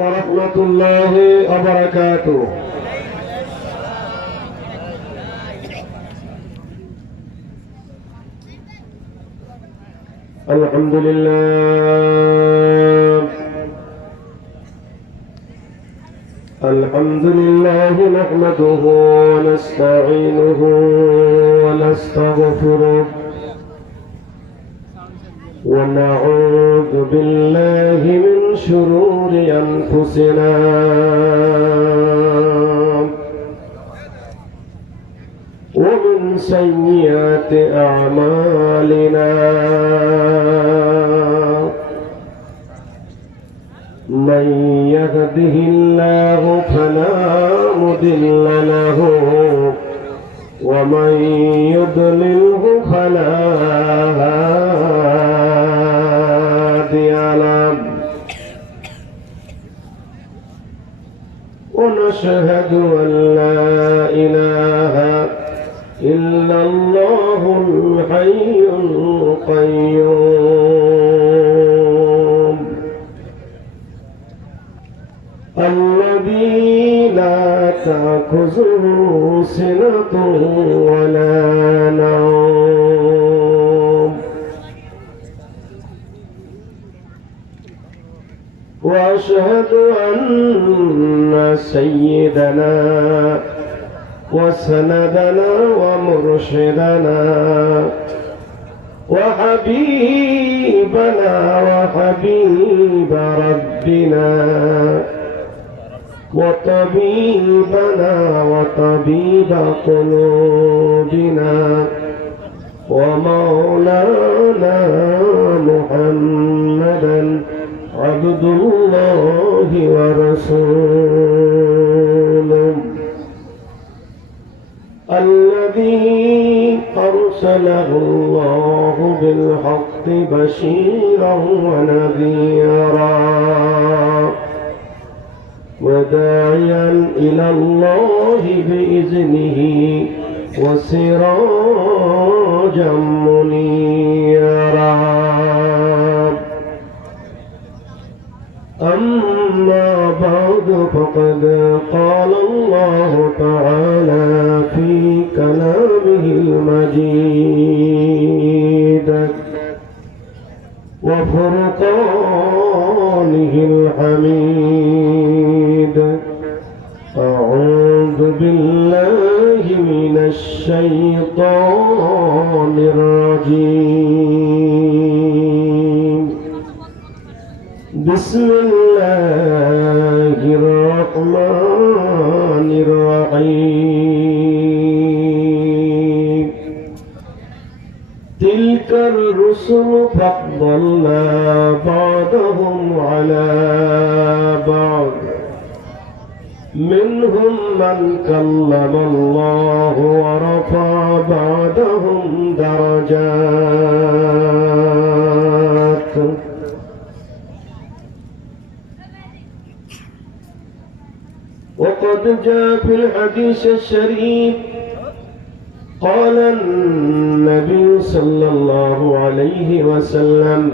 ورحمة الله وبركاته. الحمد لله نحمده ونستعينه ونستغفره ونعوذ بالله من شرور أنفسنا ومن سيئات أعمالنا من يهده الله فلا مضل له ومن يضلله فلا هادي له ونشهد أن لا إله إلا الله الحي القيوم الذي لا تأخذه سنة ولا نوم وأشهد أن سيدنا وسندنا ومرشدنا وحبيبنا وحبيب ربنا وطبيبنا وطبيب قلوبنا ومولانا محمدا عبد الله ورسوله الذي أرسله الله بالحق بشيرا ونذيرا وداعيا إلى الله بإذنه وسراجا منيرا أما بعد فقد قال الله تعالى في كلامه المجيد وفرقانه الحميد أعوذ بالله من الشيطان الرجيم بسم الله الرحمن الرحيم تلك الرسل فضلنا بعضهم على بعض منهم من كلم الله ورفع بعضهم درجات وقد جاء في الحديث الشريف قال النبي صلى الله عليه وسلم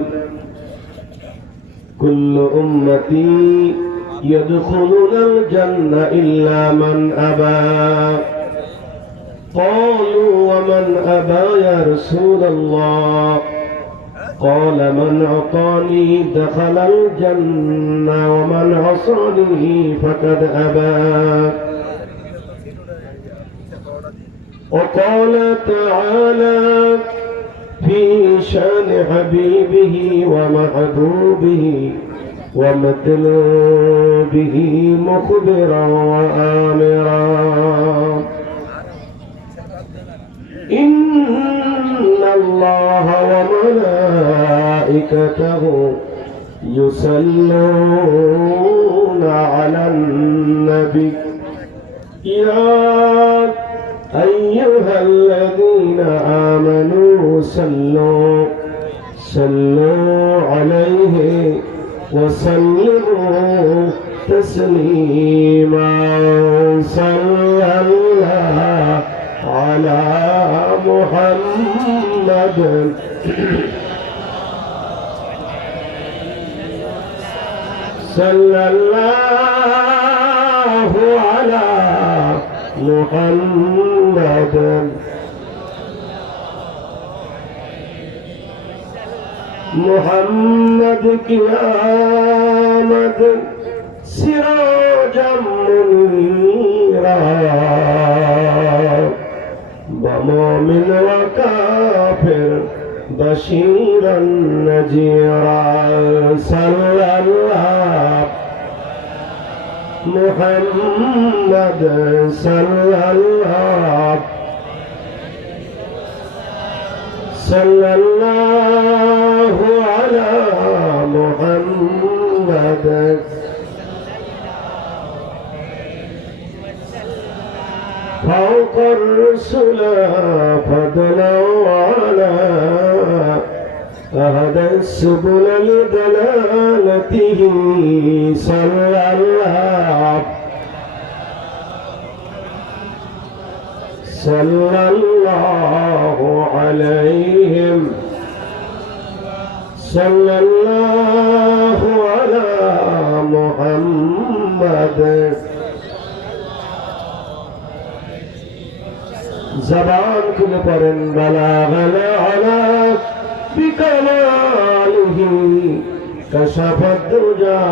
كل أمتي يدخلون الجنة إلا من أبى قالوا ومن أبى يا رسول الله قال من أطاعني دخل الجنة ومن عصاني فقد أبى وقال تعالى في شان حبيبه ومحبوبه ومطلوبه مخبرا وآمرا إن الله وملائكته يصلون على النبي يا أيها الذين آمنوا صلوا عليه وسلموا تسليما صلى الله على محمد صلى সাল্লাল্লাহু আলা মুহাম্মাদ মুহাম্মদ কি আমদ সিরাজাম মুনীরা ومؤمن وكافر بشيرا نذيرا صلى الله محمد صلى الله على محمد فوق الرسل فضلا على أهدى السبل لدلالته صلى الله عليهم صلى الله على محمد زبان كل پرن بلاغ على بكماله كشف الدجى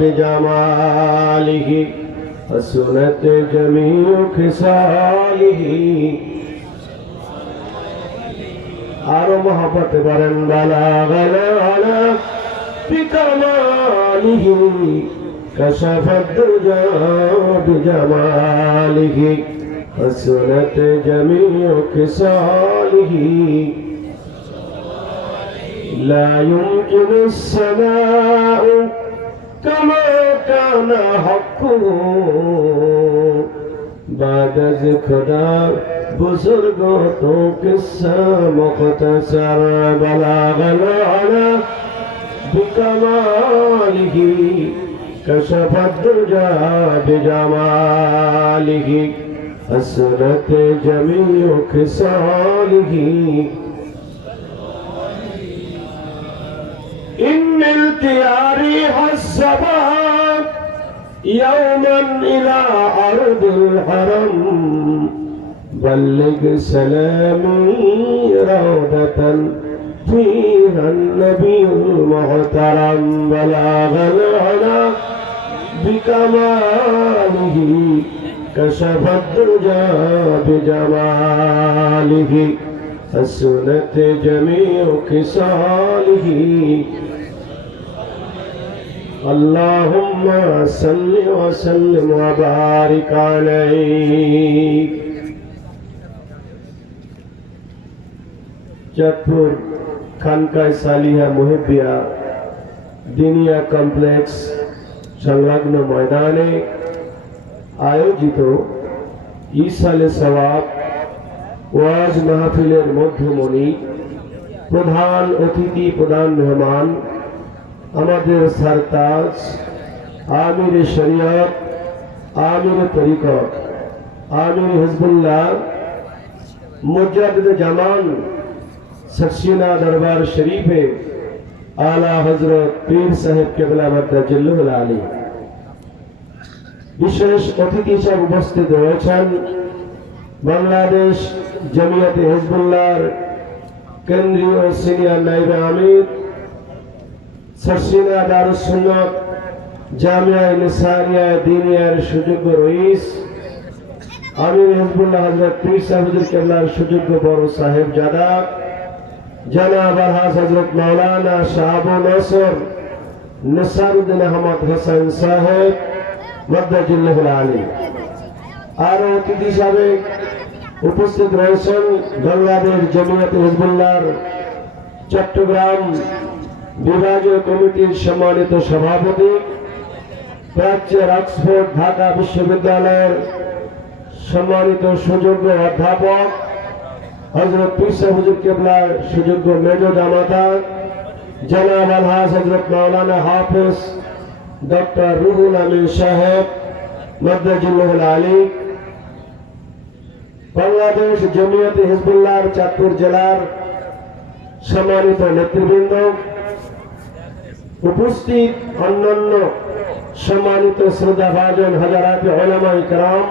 بجماله حسنت جميع خصاله آرو محبت پرن بلاغ على بكماله كشف الدجى بجماله حسنت جميع خصاله لا يمكن الثناء كما كان حقه بعد ذكرى بزرگوں تو قصہ مختصر بلاغا على بكماله كشف الدجى بجماله حسنت جميع خصاله إن التياري الصباح يوما إلى أرض الحرم بلغ سلامي روضة فيها النبي المحترم بلاغا على بكماله كشف الدجى بجماله حسنت جميع خصاله اللهم صل وسلم وبارك عليه চাঁদপুর খানকায় সালিহা মুহিব্বিয়া দিনিয়া কমপ্লেক্স সংলগ্ন ময়দানে আয়োজিত ইসালে সওয়াব ওয়াজ মাহফিলের মধ্যমণি প্রধান অতিথি প্রধান মেহমান আমাদের সরতাজ আমির শরিয়ত আমির তরিকত আমির হিজবুল্লাহ মুজাদ্দিদ জামান सरसीना दरबार शरीफे आला हजरत पीर साहेब केबला मद्दाजिल्लुल आली विशेष अतिथि हिसाবে উপস্থিত রয়েছেন বাংলাদেশ জমিয়তে হিজবুল্লাহর কেন্দ্রীয় সিনিয়র নায়েবে আমির सरसीना দারুস সুন্নাত জামিয়া নিসারিয়া দিনিয়ার সুযোগ্য রইস আমির হিজবুল্লাহ হযরত পীর সাহেব কেবলার সুযোগ্য বড় সাহেব জাদা जनाब अलहाज हजरत मौलाना शाहब नसर निसारुद्दीन अहमद हसन साहेब मद्दाजिल्लुल आली आरो अतिथि हिसाবে উপস্থিত রয়েছেন বাংলাদেশ জমিয়তে হিজবুল্লাহর চট্টগ্রাম বিভাগীয় কমিটির সম্মানিত সভাপতি প্রাচ্যের অক্সফোর্ড ঢাকা বিশ্ববিদ্যালয়ের সম্মানিত সুযোগ্য অধ্যাপক हजरत पीर साहब हुजूर केबलार सुयोग्य मेजो जामाता जनाब अलहाज हजरत मौलाना हाफिज डॉक्टर रूहुल अमीन साहेब मद्दाजिल्लुल आली बांग्लादेश जमियते हिजबुल्लाहर चाँदपुर জেলার সম্মানিত নেতৃবৃন্দ উপস্থিত অন্যান্য সম্মানিত শ্রদ্ধাভাজন হাজারাতে উলামায়ে কেরাম,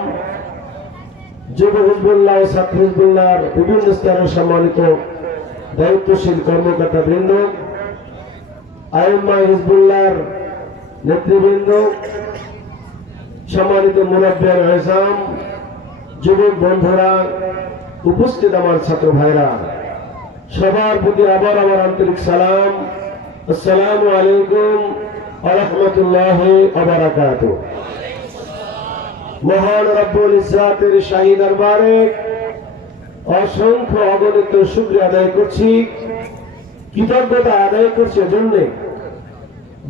যুব হিজবুল্লাহ ও ছাত্র হিজবুল্লাহর বিভিন্ন স্তরের সম্মানিত দায়িত্বশীল কর্মকর্তা বৃন্দ, আইম্মা হিজবুল্লাহর নেতৃবৃন্দ, সম্মানিত মুরাব্বিয়ান আযম, যুবক বন্ধুরা, উপস্থিত আমার ছাত্র ভাইরা, সবার প্রতি আবার আমার আন্তরিক সালাম। আসসালামু আলাইকুম ওয়া রাহমাতুল্লাহি ওয়া বারাকাতুহু। মহান রব্বুল ইজ্জাতের শাহী দরবারে অসংখ্য অগণিত শুকরিয়া আদায় করছি, কৃতজ্ঞতা আদায় করছি জন্য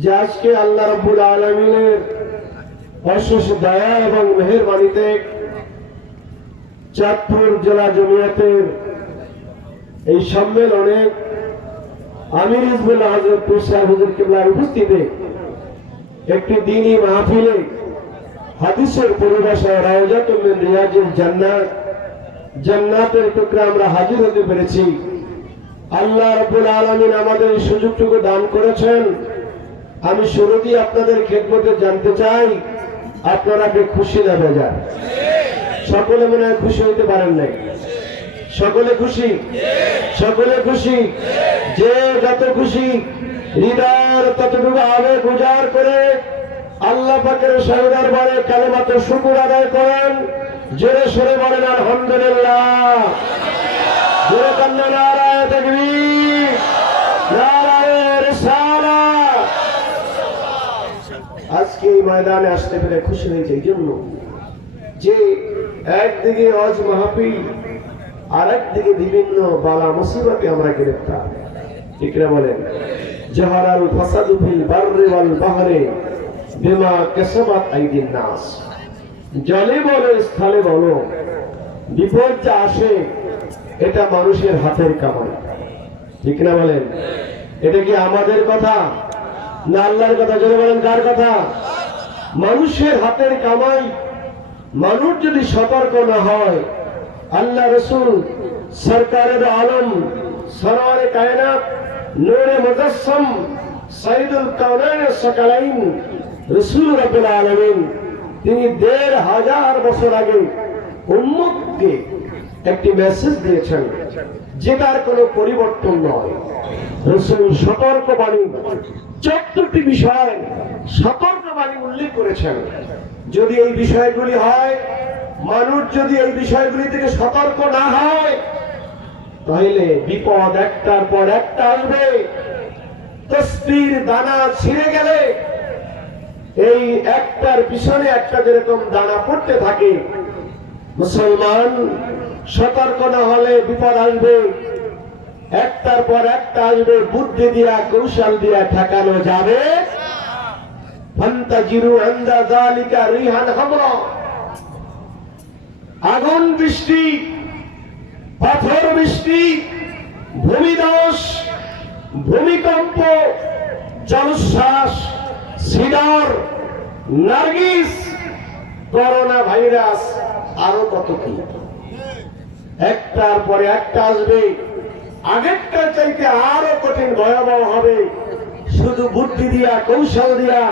যে আজকে আল্লাহ রাব্বুল আলামিনের অশেষ দয়া এবং মেহেরবানিতে চাঁদপুর জেলা জমিয়তের এই সম্মেলনে আমির হিজবুল্লাহ হযরত পীর সাহেব হুজুর কিবলার উপস্থিতিতে একটি দ্বীনি মাহফিলে হাদিসের পরিভাষায় রাওজাতুম মিন রিয়াজিল জান্নাত, জান্নাতের টুকরা আমরা হাজির হতে পেরেছি। আল্লাহ রাব্বুল আলামিন আমাদের এই সুযোগটুকু দান করেছেন। আমি শুরুতেই আপনাদের খেদমতে জানতে চাই, আপনারা কি খুশি না বেজার? সকলে মনে হয় খুশি হইতে পারেন নাই। সকলে খুশি? সকলে খুশি? যে যত খুশি হৃদয়ের ততটুকু আবেগ উজাড় করে আল্লাহ পাকের শাহী দরবারে কালেমাতে শুকর আদায় করেন। জোরে সরে বলেন আলহামদুলিল্লাহ। জোরে কান্না নারায়ে তাকবীর, নারায়ে রিসালাত। আজকে এই ময়দানে আসতে পেরে খুশি হয়েছে এই জন্য যে একদিকে ওয়াজ মাহফিল, আর একদিকে বিভিন্ন বালা মুসিবতে আমরা গ্রেফতার। ঠিক না বলেন? জাহারাল ফাসাদু ফিল বাররি ওয়াল বাহরি বিমা কাসাবাত আইদিন নাস। জলে বলো স্থলে বলো, বিপদ যা আসে এটা মানুষের হাতের কামাই। ঠিক না বলেন? এটা কি আমাদের কথা না আল্লাহর কথা? জোরে বলেন কার কথা? মানুষের হাতের কামাই। মানুষ যদি সতর্ক না হয়, আল্লাহ রাসূল সরকারের আলম সরওয়ারে কায়নাত নূরে মুজাসসাম সাইয়্যিদুল কাওনাইন সাকালাইন রাসূল রাব্বুল আলামিন তিনি ১৫০০ বছর আগে উম্মতকে একটি মেসেজ দিয়েছেন, যেটার কোনো পরিবর্তন নয়। রাসূল সতর্কবাণী ১৪টি বিষয় সতর্কবাণী উল্লেখ করেছেন। যদি এই বিষয়গুলি হয়, মানুষ যদি এই বিষয়গুলি থেকে সতর্ক না হয়, তাহলে বিপদ একটার পর একটা আসবে। তসবির দানা ছিঁড়ে গেলে এই একটার পিছনে একটা যেরকম দানা পড়তে থাকে, মুসলমান সতর্ক না হলে বিপদ আসবে, একটার পর একটা আসবে। বুদ্ধি দিয়া কৌশল দিয়া ঠেকানো যাবে। ফান্তাজিরু আনদা যালিকা রিহান হামরা। আগুন বৃষ্টি, পাথর বৃষ্টি, ভূমিধস, ভূমিকম্প, জলোচ্ছ্বাস, সিডর, নার্গিস, করোনা ভাইরাস, আরো কত কি একটার পরে একটা আসবে। আগেরটার চাইতে আরো কঠিন ভয়াবহ হবে। শুধু বুদ্ধি দিয়া কৌশল দিয়া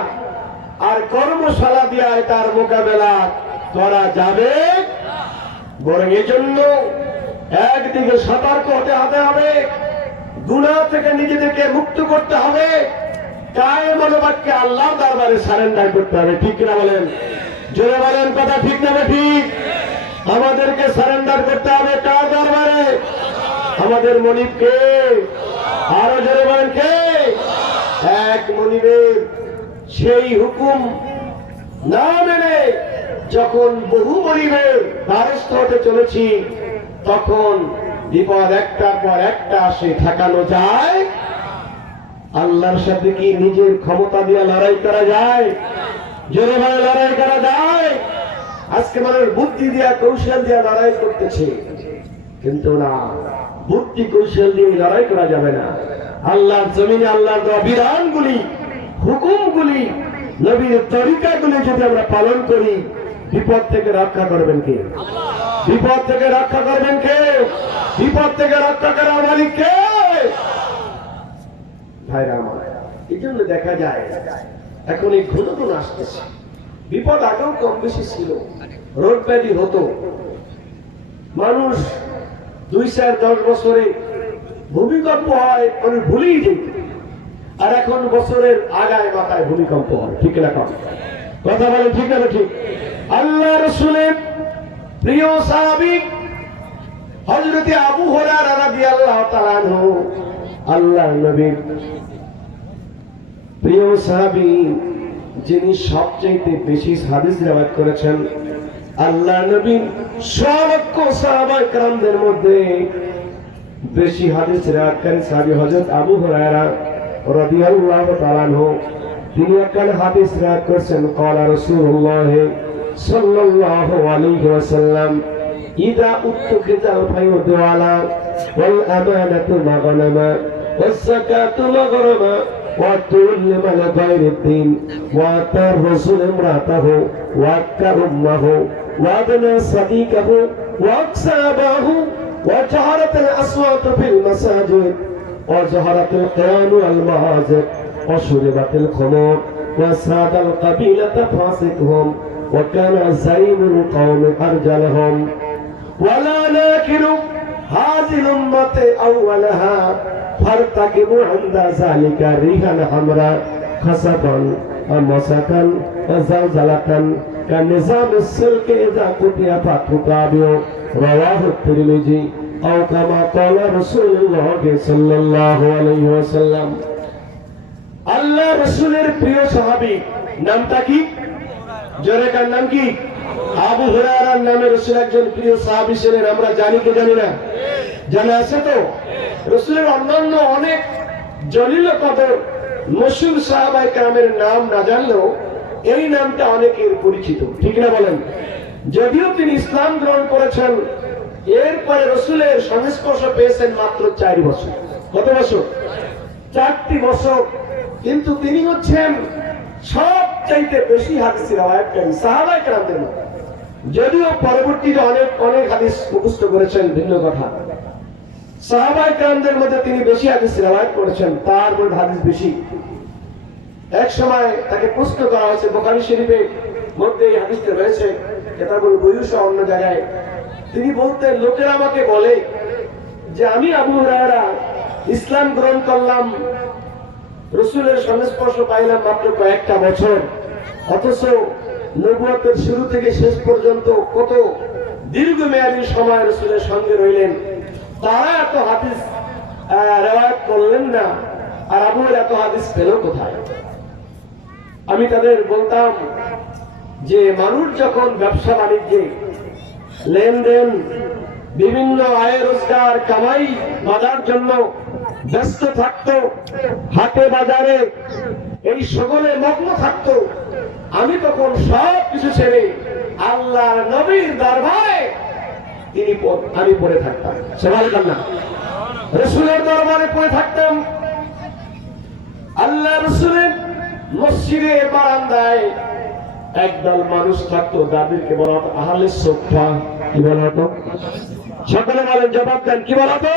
আর কর্মশালা দিয়া তার মোকাবেলা করা যাবে। বরং এজন্য একদিকে সতর্ক হতে হবে, গুনাহ থেকে নিজেদেরকে মুক্ত করতে হবে, কায়ে মনোবাক্যে আল্লাহর দরবারে সারেন্ডার করতে হবে। ঠিক না বলেন? জোরে বলেন কথা ঠিক না ঠিক? আমাদেরকে সারেন্ডার করতে হবে কার দরবারে? আমাদের মনিবকে। আরো জোরে বলেন কে? এক মনিবের সেই হুকুম না মেনে যখন বহু মনিবের দ্বারস্থ হতে চলেছি, তখন বিপদ একটার পর একটা আসে, ঠেকানো যায়? আল্লাহর সাথে কি নিজের ক্ষমতা দিয়ে লড়াই করা যায়? জোরে বলে লড়াই করা যায়? আজকে মানুষ বুদ্ধি দিয়া কৌশল দিয়া লড়াই করতেছে, কিন্তু না, বুদ্ধি কৌশল দিয়ে লড়াই করা যাবে না। আল্লাহর জমিনে আল্লাহর দেওয়া বিধানগুলি, হুকুমগুলি, নবীর তরিকাগুলি যদি আমরা পালন করি, বিপদ থেকে রক্ষা করবেন কে? বিপদ থেকে রক্ষা করবেন কে? বিপদ থেকে রক্ষা করার মালিক কে? ভাইরা আমার, এই জন্য দেখা যায় এখন এই ঘন ঘন আসতেছে। বিপদ আগেও কম বেশি ছিল, রোগ ব্যাধি হতো, মানুষ 2-4-10 বছরে ভূমিকম্প হয় মানুষ ভুলেই যেত, আর এখন বছরের আগায় মাথায় ভূমিকম্প হয়। ঠিক না কথা বলে? ঠিক না ঠিক? আল্লাহ রাসূলের প্রিয় সাহাবী হযরত আবু হুরায়রা রাদিয়াল্লাহু তাআলা আনহু, আল্লাহ নবীর প্রিয় সাহাবী, যিনি সবচেয়ে বেশি হাদিস রিওয়ায়াত করেছেন, আল্লাহ নবী সর্বক্ষ সাহাবায়ে কেরামদের মধ্যে বেশি হাদিস রিওয়ায়াতকারী সাহাবী হযরত আবু হুরায়রা রাদিয়াল্লাহু তাআলা আনহু। তিনি একখান হাদিস রিওয়ায়াত করেছেন, ক্বালা রাসূলুল্লাহ সাল্লাল্লাহু আলাইহি ওয়াসাল্লাম, ইযা উত্তুখিযাল ফায়ুদু আলা ওয়াল আমানাতু মাগনামা ওয়াস যাকাতু মাগরামা ওয়া তুল্লিমা লিগায়রিদ দ্বীন ওয়া তার রাসূল ইমরাতাহু ওয়া কারুম্মাহু ওয়া আদনা সাদিকাহু ওয়া আকসাবাহু ওয়া জাহারাতাল আসওয়াতু ফিল মাসাজিদ ওয়া জাহারাতাল কিয়াম ওয়াল মাহাজিদ ওয়া শুরিবাতিল খুমুর ওয়া সাদাল কাবিলাতা ফাসিকহুম ওয়া কানা যাইমুল কওমি আরজালহুম ওয়ালা নাকিরু হাযিল উম্মতি আউওয়ালাহা ফারতাকিবু ইনদা যালিকা রিহান হামরা খাসাবান মাসাকান জালজালাতান কানিজামিস সিলকি ইযা কুতিয়া ফাতুকাবিউ রাওয়াহু তিরমিজি আও কামা ক্বালা রাসূলুল্লাহ সাল্লাল্লাহু আলাইহি ওয়াসাল্লাম। আল্লাহ রাসূলের প্রিয় সাহাবী নামটা কি? জোরে কার নাম কি? আবু হুরায়রার নামে রাসূল একজন প্রিয় সাহাবী ছিলেন। আমরা জানি কি জানি না? জানা আছে তো? রাসূলের অন্যান্য অনেক জলিল কদর মশহুর সাহাবায়ে কেরামের নাম না জানলেও এই নামটা অনেকের পরিচিত। ঠিক না বলেন? যদিও তিনি ইসলাম গ্রহণ করেছেন, এরপরে রাসূলের সংস্পর্শ পেয়েছেন মাত্র 4 বছর। কত বছর? 4টি বছর। কিন্তু তিনি হচ্ছেন সবচাইতে বেশি হাদিস রিওয়ায়াতকারী সাহাবায়ে কেরামদের মধ্যে। যদিও পরবর্তীতে অনেক হাদিস মুখস্থ করেছেন, ভিন্ন কথা। সাহাবায়ে কেরামদের মধ্যে তিনি বেশি হাদিস রিওয়ায়াত করেছেন, তার মধ্যে হাদিস বেশি। এক সময় তাকে প্রশ্ন করা হয়েছে, বুখারী শরীফের মধ্যে এই হাদিসটা রয়েছে, কিতাবুল বুয়ুস অন্য জায়গায়। তিনি বলতেন, লোকেরা আমাকে বলে যে আমি আবু হুরায়রা ইসলাম গ্রহণ করলাম, রাসূলের সংস্পর্শ পাইলাম মাত্র কয়েকটা বছর, অথচ নবুয়তের শুরু থেকে শেষ পর্যন্ত কত দীর্ঘমেয়াদী সময় রাসূলের সঙ্গে রইলেন, তারা এত হাদিস রিওয়ায়াত করলেন না, আর আবু হুরায়রা এত হাদিস পেল কোথায়? আমি তাদের বলতাম যে মানুষ যখন ব্যবসা বাণিজ্যে লেনদেন, বিভিন্ন আয় রোজগার কামাই বাজার জন্য ব্যস্ত থাকতো, হাটে বাজারে এই সকলে মগ্ন থাকতো, আমি তখন সব কিছু ছেড়ে আল্লাহর নবীর দরবারে আমি পড়ে থাকতাম। সুবহানাল্লাহ। রাসূলের দরবারে পড়ে থাকতাম। আল্লাহ রাসূলের মসজিদের বারান্দায় একদল মানুষ থাকতো, যাদেরকে বলা হতো আহলে সুফফা। কি বলা হতো? সকলে বলেন, জবাব দেন, কি বলা হতো?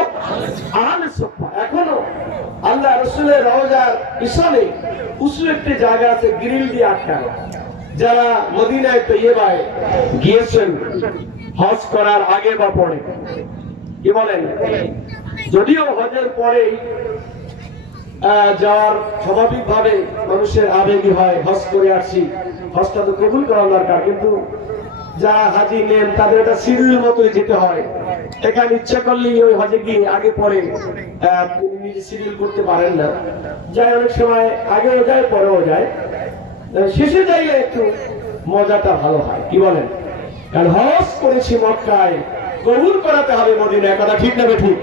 আহলে সুফফা। এখনো আল্লাহ রাসূলের রওজার পিছনে উঁচু একটি জায়গা আছে, গ্রিল দিয়ে আটকানো। যারা মদিনায় তৈয়বায় গিয়েছেন হজ করার আগে বা পরে, কি বলেন, যদিও হজের পরেই যাওয়ার স্বাভাবিকভাবে মানুষের আবেগী হয়, হজ করে আসছি, হজটা তো কবুল করা দরকার, কিন্তু যারা হাজি নেন তাদের একটা শিডিউল মতোই যেতে হয়। এখানে ইচ্ছা করলেই ওই হজে গিয়ে আগে পরে তিনি নিজে শিডিউল করতে পারেন না, যায় অনেক সময় আগেও যায় পরেও যায়, শেষে যাইলে একটু মজাটা ভালো হয়। কি বলেন? কারণ হজ করেছি মক্কায়, কবুল করাতে হবে মদিনায়। কথা ঠিক না ঠিক?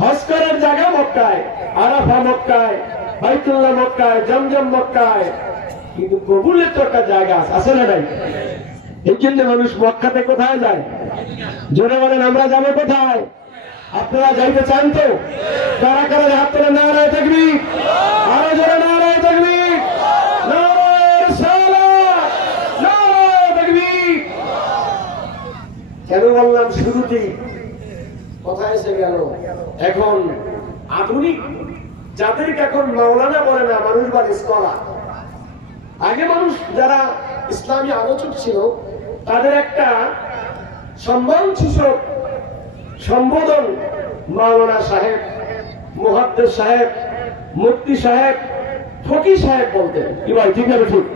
হজ করার জায়গা মক্কায়, আরাফা মক্কায়, বাইতুল্লাহ মক্কায়, জমজম মক্কায়, কিন্তু কবুলের তো একটা জায়গা আছে না নাই? এই জন্য মানুষ মক্কাতে কোথায় যায়? জোরে বলেন, আমরা যাবো কোথায়? আপনারা যাইতে চান তো? কারা কারা হাত তুলে নারায়ে তাকবীর, আরো জোরে নারায়ে তাকবীর, নারায়ে রিসালাত, নারায়ে তাকবীর। কেন বললাম শুরুতেই কথা এসে গেল? এখন আধুনিক যাদেরকে এখন মাওলানা বলে না, মানুষ বা স্কলার, আগে মানুষ যারা ইসলামী আলোচক ছিল তাদের একটা সম্মানসূচক সম্বোধন মাওলানা সাহেব, মুহাদ্দিস সাহেব, মুফতি সাহেব, ফকিহ সাহেব বলতেন। কি ভাই ঠিক না ঠিক?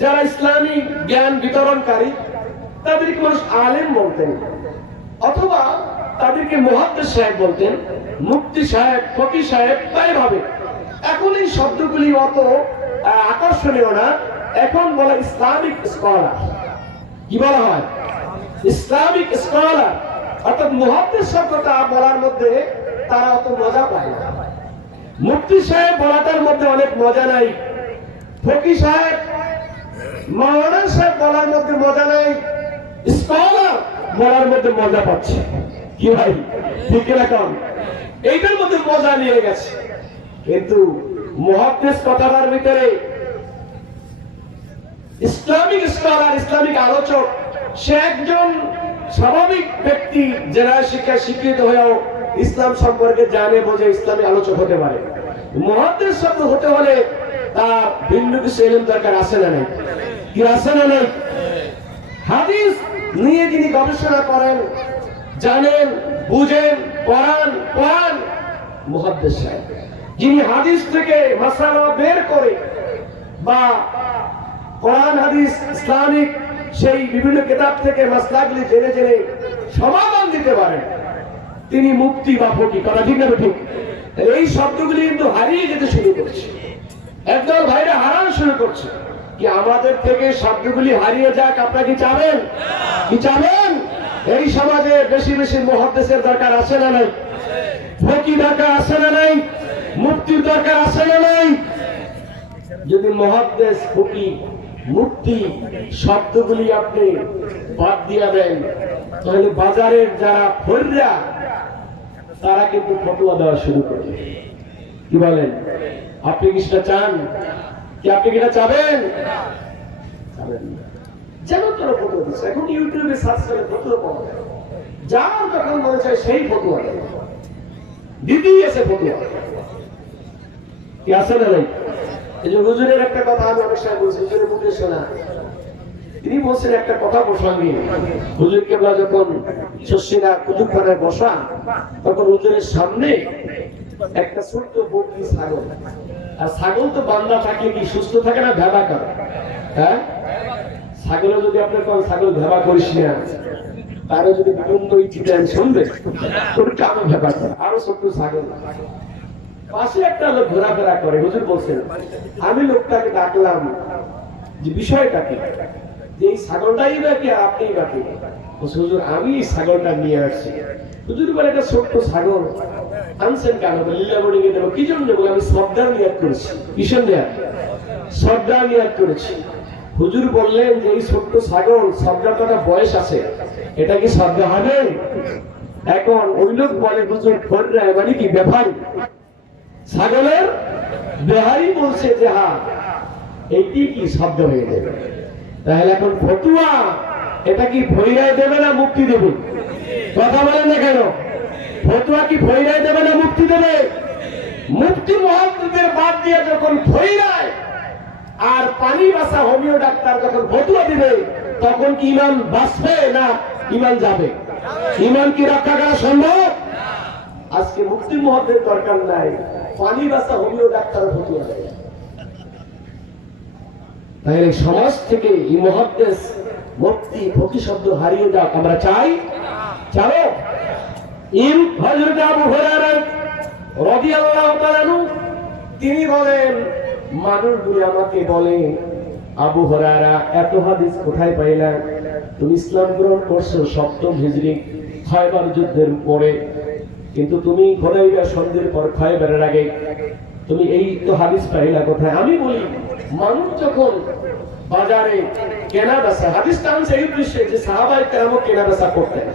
যারা ইসলামী জ্ঞান বিতরণকারী তাদেরকে মানুষ আলেম বলতেন, অথবা তাদেরকে মুহাদ্দিস সাহেব বলতেন, মুফতি সাহেব, ফকিহ সাহেব, তাই ভাবে। এখন এই শব্দগুলি অত আকর্ষণীয় না, এখন বলা ইসলামিক স্কলার। কি বলা হয়? Islamic scholar. অর্থাৎ মুহাদ্দিস শব্দটা বলার মধ্যে তারা অত মজা পায় না, মুফতি সাহেব বলাটার মধ্যে অনেক মজা নাই, ফকিহ সাহেব, মাওলানা সাহেব বলার মধ্যে মজা নাই, স্কলার বলার মধ্যে মজা পাচ্ছে। কি ভাই ঠিক এরকম এইটার মধ্যে মজা নিয়ে গেছে। কিন্তু মুহাদ্দিস কথাটার ভিতরে ইসলামিক স্কলার, ইসলামিক আলোচক, সে একজন স্বাভাবিক ব্যক্তি জেনারেল শিক্ষায় শিক্ষিত হয়েও ইসলাম সম্পর্কে জানে বোঝে ইসলামী আলোচক হতে পারে। মুহাদ্দিস শব্দ হতে হলে তার ভিন্ন কিছু ইলম দরকার আছে না নাই? কি আছে না নাই? হাদিস নিয়ে যিনি গবেষণা করেন, জানেন, বুঝেন, পড়ান মুহাদ্দিস সাহেব। যিনি হাদিস থেকে মাসালা বের করে বা কোরআন হাদিস ইসলামিক সেই বিভিন্ন কিতাব থেকে মাসলাগুলি জেনে জেনে সমাধান দিতে পারেন, তিনি মুফতি বা ফকিহ। কথা ঠিক না ঠিক? এই শব্দগুলি কিন্তু হারিয়ে যেতে শুরু করছে, একদল ভাইরা হারানো শুরু করছে। কি আমাদের থেকে শব্দগুলি হারিয়ে যাক আপনারা কি চাবেন? কি চাবেন? এই সমাজে বেশি বেশি মুহাদ্দিসের দরকার আছে না নাই? ফকিহ দরকার আছে না নাই? মুফতির দরকার আছে না নাই? যদি মুহাদ্দিস, ফকিহ, মুফতি শব্দগুলি আপনি বাদ দিয়ে দেন, তাহলে বাজারের যারা ফররা তারা কিন্তু ফতোয়া দেওয়া শুরু করবে। কি বলেন? আপনি কি সেটা চান? কি আপনি কি এটা চাবেন? যেমন তারা ফতোয়া দিচ্ছে, এখন ইউটিউবে সার্চ করে ফতোয়া পাওয়া যায়, যার যখন মনে চায় সেই ফতোয়া দেয়, দিদি আছে ফতোয়া। কি আছে না নাই? এই যে হুজুরের একটা কথা আমি অনেক সময় বলছি, হুজুরের মুখে শোনা, তিনি বলছেন একটা কথা প্রসঙ্গে, হুজুর কেবলা যখন শস্যিরা কুতুবখানায় বসা, তখন হুজুরের সামনে একটা ছোট্ট বকরি ছাগল, আর ছাগল তো বান্দা থাকলে কি সুস্থ থাকে না, ভেবা করে? হ্যাঁ, ছাগলে যদি আপনার কোন ছাগল ভেবা করিস না, তারও যদি বিলম্ব দেন শুনবে, তোর কামে ভেবা করে। আরো ছোট্ট ছাগল, পাশে একটা লোক ঘোরাফেরা করে। হুজুর বলছেন, আমি লোকটাকে ডাকলাম যে বিষয়টা কি, যে এই ছাগলটাই বাকি আর আপনি বাকি। হুজুর আমি এই ছাগলটা নিয়ে আসছি। হুজুর বলে এটা ছোট্ট ছাগল আনছেন কেন? লীলা বড়ি গিয়ে দেবো। কি জন্য? বলে আমি শ্রদ্ধা নিয়াত করেছি। কিসের নিয়াত? শ্রদ্ধা নিয়াত করেছি। হুজুর বললেন যে এই ছোট্ট ছাগল, শ্রদ্ধাটা বয়স আছে, এটা কি শ্রদ্ধা হবে? এখন ওই লোক বলে হুজুর ফররা মানে কি ব্যাপারী, ছাগলের বেহারি বলছে যে হ্যাঁ এইটি কি শব্দ হয়ে যাবে। তাহলে এখন ফতুয়া এটা কি ভৈরায় দেবে না মুক্তি দেবে? কথা বলেন না কেন? ফতুয়া কি ভৈরায় দেবে না মুক্তি দেবে? মুফতি মুহাদ্দিসদের বাদ দিয়ে যখন ভৈরায় আর পানি বাসা হোমিও ডাক্তার যখন ফতুয়া দিবে, তখন কি ইমান বাঁচবে না ইমান যাবে? ইমান কি রক্ষা করা সম্ভব? আজকে মুফতি মুহাদ্দিস দরকার নাই, পানি বাসা হোমিও ডাক্তার ফতুয়া দেয়। তাহলে সমাজ থেকে এই মুহাদ্দিস, মুফতি, ফকিহ শব্দ হারিয়ে যাক আমরা চাই? চলো। হযরত আবু হুরায়রা রাদিয়াল্লাহু তাআলা আনহু তিনি বলেন, মানুষগুলো আমাকে বলে, আবু হুরায়রা এত হাদিস কোথায় পাইলা? তুমি ইসলাম গ্রহণ করছো 7ম হিজরি খায়বার যুদ্ধের পরে, কিন্তু তুমি হুদায়বিয়া সন্ধির পর খায়বারের আগে তুমি এই তো হাদিস পাইলা কোথায়? আমি বলি, মানুষ যখন বাজারে কেনা বেচা, হাদিস টানছে এই উদ্দেশ্যে যে সাহাবায়ে কেরামও কেনা বেচা করতেন,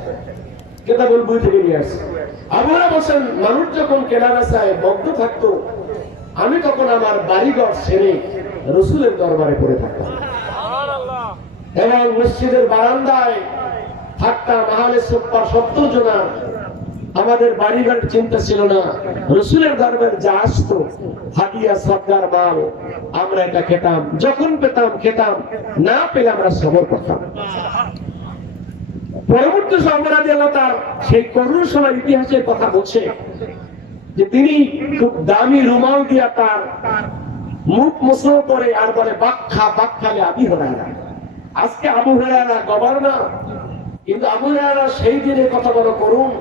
কিতাবুল বই থেকে নিয়ে আসছে। আবু হুরায়রা বলেন, মানুষ যখন কেনা বেচায় মগ্ন থাকতো, আমি তখন আমার বাড়িঘর ছেড়ে রাসূলের দরবারে পড়ে থাকতাম এবং মসজিদের বারান্দায় থাকতাম। আহলে সুফফার 70 জনা আমাদের বাড়িঘর চিন্তা ছিল না, রসুলের দরবার যা আসতো হাদিয়া সদকার মাল আমরা এটা খেতাম, যখন পেতাম খেতাম, না পেলে আমরা সবর করতাম। পরবর্তী সময় আল্লাহ তার সেই করুণ সময় ইতিহাসের কথা বলছে যে তিনি খুব দামি রুমাল দিয়া তার মুখ মুছো করে আর বলে বাক্খা বাক্খালে আবু হুরায়রা। আজকে আবু হুরায়রা গভর্নর, কিন্তু আবু হুরায়রা সেই দিনের কথা বড় করুন,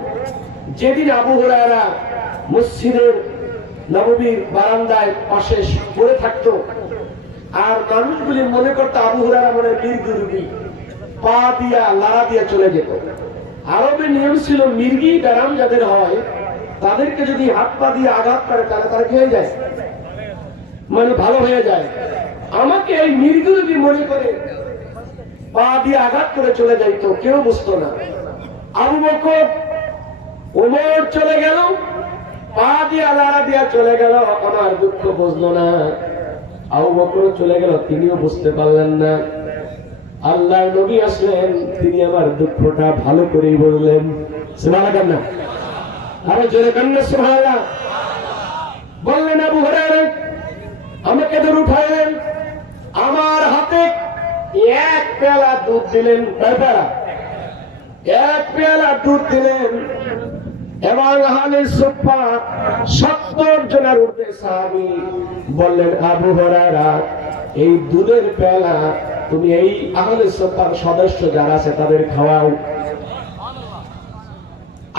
যেদিন আবু হুরায়রা মসজিদের নববীর বারান্দায় পাশে পড়ে থাকতো আর মানুষগুলি মনে করতো আবু হুরায়রা মনে মির্গি, পা দিয়া লাড়া দিয়া চলে যেত। আরবের নিয়ম ছিল মির্গি ব্যারাম যাদের হয় তাদেরকে যদি হাত পা দিয়ে আঘাত করে তাহলে তারা খেয়ে যায়, মানে ভালো হয়ে যায়। আমাকে এই মির্গি মনে করে পা দিয়ে আঘাত করে চলে যাইতো, কেউ বুঝতো না। আবু বকর ওমর চলে গেল, পা দিয়া লাড়া দিয়া চলে গেল, আমার দুঃখ বুঝলো না। আবু বকর চলে গেল, তিনিও বুঝতে পারলেন না। আল্লাহর নবী আসলেন, তিনি আমার দুঃখটা ভালো করেই বললেন। সুবহানাল্লাহ না, আরো জোরে কান্না সুবহানাল্লাহ বললেন। আবু হুরায়রা আমাকে ধরে উঠাইলেন, আমার হাতে এক পেয়ালা দুধ দিলেন, এক পেয়ালা দুধ দিলেন এবং আহলে সুফা 70 জনের উপরে সাহাবী বললেন, আবু হুরায়রা এই দুধের পেয়ালা তুমি এই আহলে সুফার সদস্য যারা আছে তাদের খাওয়াও।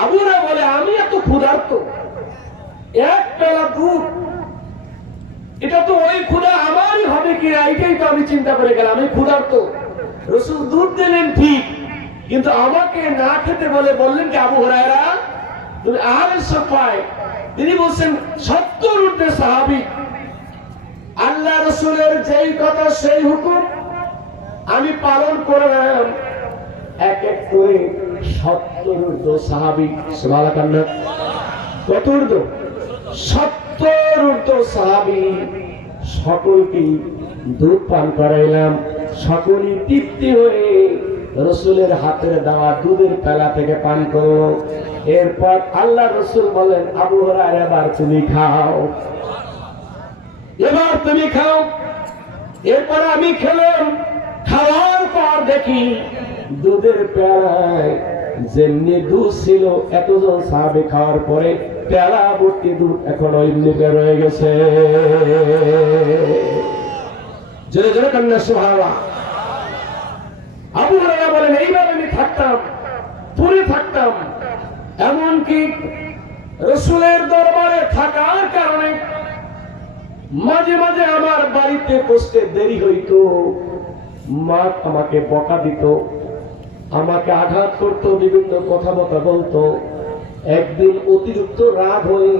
আবু হুরায়রা বলে, আমি এত ক্ষুধার্ত, এক পেয়ালা দুধ, এটা তো ওই ক্ষুধা আমারই হবে কিনা এটাই তো আমি চিন্তা করে গেলাম। আমি ক্ষুধার্ত, রাসূল দুধ দিলেন ঠিক, কিন্তু আমাকে না খেতে বলে বললেন কি আবু হুরায়রা তুমি আহলে সুফায়, তিনি বলছেন 70 ঊর্ধ্বে সাহাবী, আল্লাহ রাসূলের যেই কথা সেই হুকুম আমি পালন করলাম। এক এক করে 70 ঊর্ধ্ব সাহাবী, সুবহানাল্লাহ, কত ঊর্ধ্ব? 70 ঊর্ধ্ব সাহাবী, সকলকে দুধ পান করাইলাম। সকলেই তৃপ্তি হয়ে রাসূলের হাতের দেওয়া দুধের পেলা থেকে পান করো। এরপর আল্লাহ রাসূল বলেন, আবু হুরায়রা এবার তুমি খাও, এবার তুমি খাও। এরপর আমি খেলাম, খাওয়ার পর দেখি দুধের পেয়ালায় যেমনি দুধ ছিল, এতজন সাহাবী খাওয়ার পরে পেয়ালা ভর্তি দুধ এখন এমনিতে রয়ে গেছে। জোরে জোরে কান্না সুবহানাল্লাহ। আবু হুরায়রা বলেন, এইভাবে আমি থাকতাম, পড়ে থাকতাম, এমনকি রাসূলের দরবারে থাকার কারণে মাঝে মাঝে আমার বাড়িতে পৌঁছতে দেরি হইতো, মা আমাকে বকা দিত, আমাকে আঘাত করত, বিভিন্ন কথাবার্তা বলতো। একদিন অতিরিক্ত রাগ হয়ে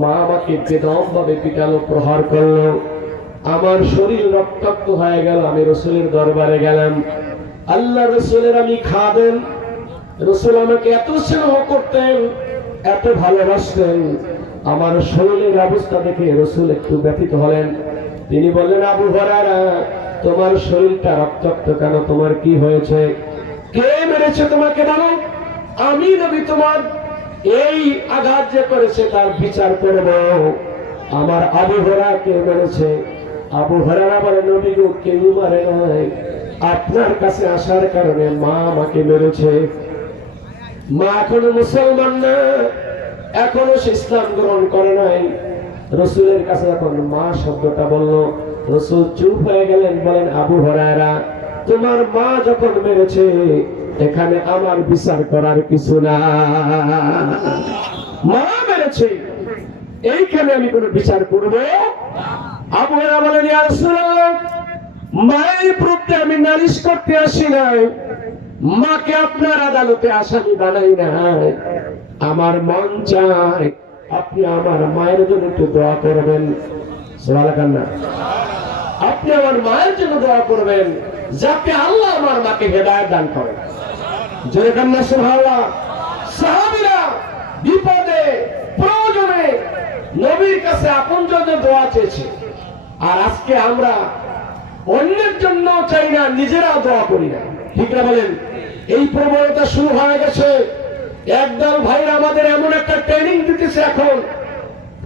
মা আমাকে বেদম ভাবে পিটালো, প্রহার করলো, আমার শরীর রক্তাক্ত হয়ে গেল। আমি রাসূলের দরবারে গেলাম, আল্লাহ রাসূলের আমি খাদেম, রাসূল আমাকে এত স্নেহ করতেন, এত ভালোবাসতেন। আমার শরীরের অবস্থা দেখে রাসূল একটু ব্যথিত হলেন। তিনি বললেন, আবু হুরায়রা তোমার শরীরটা রক্তাক্ত কেন, তোমার কি হয়েছে, কে মেরেছে তোমাকে বলো, আমি নবী তোমার এই আঘাত যে করেছে তার বিচার করব। আমার আবু হুরায়রা কে মেরেছে? আবু হুরায়রা বলে, নবী গো কেউ মারে নাই, আপনার কাছে আসার কারণে মা আমাকে মেরেছে। মা এখনো মুসলমান না, এখনো সে ইসলাম গ্রহণ করে নাই। রাসূলের কাছে যখন মা শব্দটা বলল, রাসূল চুপ হয়ে গেলেন। বলেন, আবু হুরায়রা তোমার মা যখন মেরেছে এখানে আমার বিচার করার কিছু না, মা মেরেছে এইখানে আমি কোনো বিচার করব? আবু হুরায়রা বলেন, ইয়া রাসূলুল্লাহ মায়ের বিরুদ্ধে আমি নালিশ করতে আসি নাই, মাকে আপনার আদালতে আসামি বানাই নাই। আমার মন চায় আপনি আমার মায়ের জন্য একটু দোয়া করবেন। সুবহানাল্লাহ, আপনি আমার মায়ের জন্য দোয়া করবেন যাতে আল্লাহ আমার মাকে হেদায়েত দান করেন। জোরে কান্না সুবহানাল্লাহ। সাহাবীরা বিপদে প্রয়োজনে নবীর কাছে আপনজনদের দোয়া চেয়েছে, আর আজকে আমরা অন্যের জন্য চাই না, নিজেরা দোয়া করি না, ঠিক না বলেন? এই প্রবণতা শুরু হয়ে গেছে। একদল ভাইরা আমাদের এমন একটা ট্রেনিং দিতেছে এখন,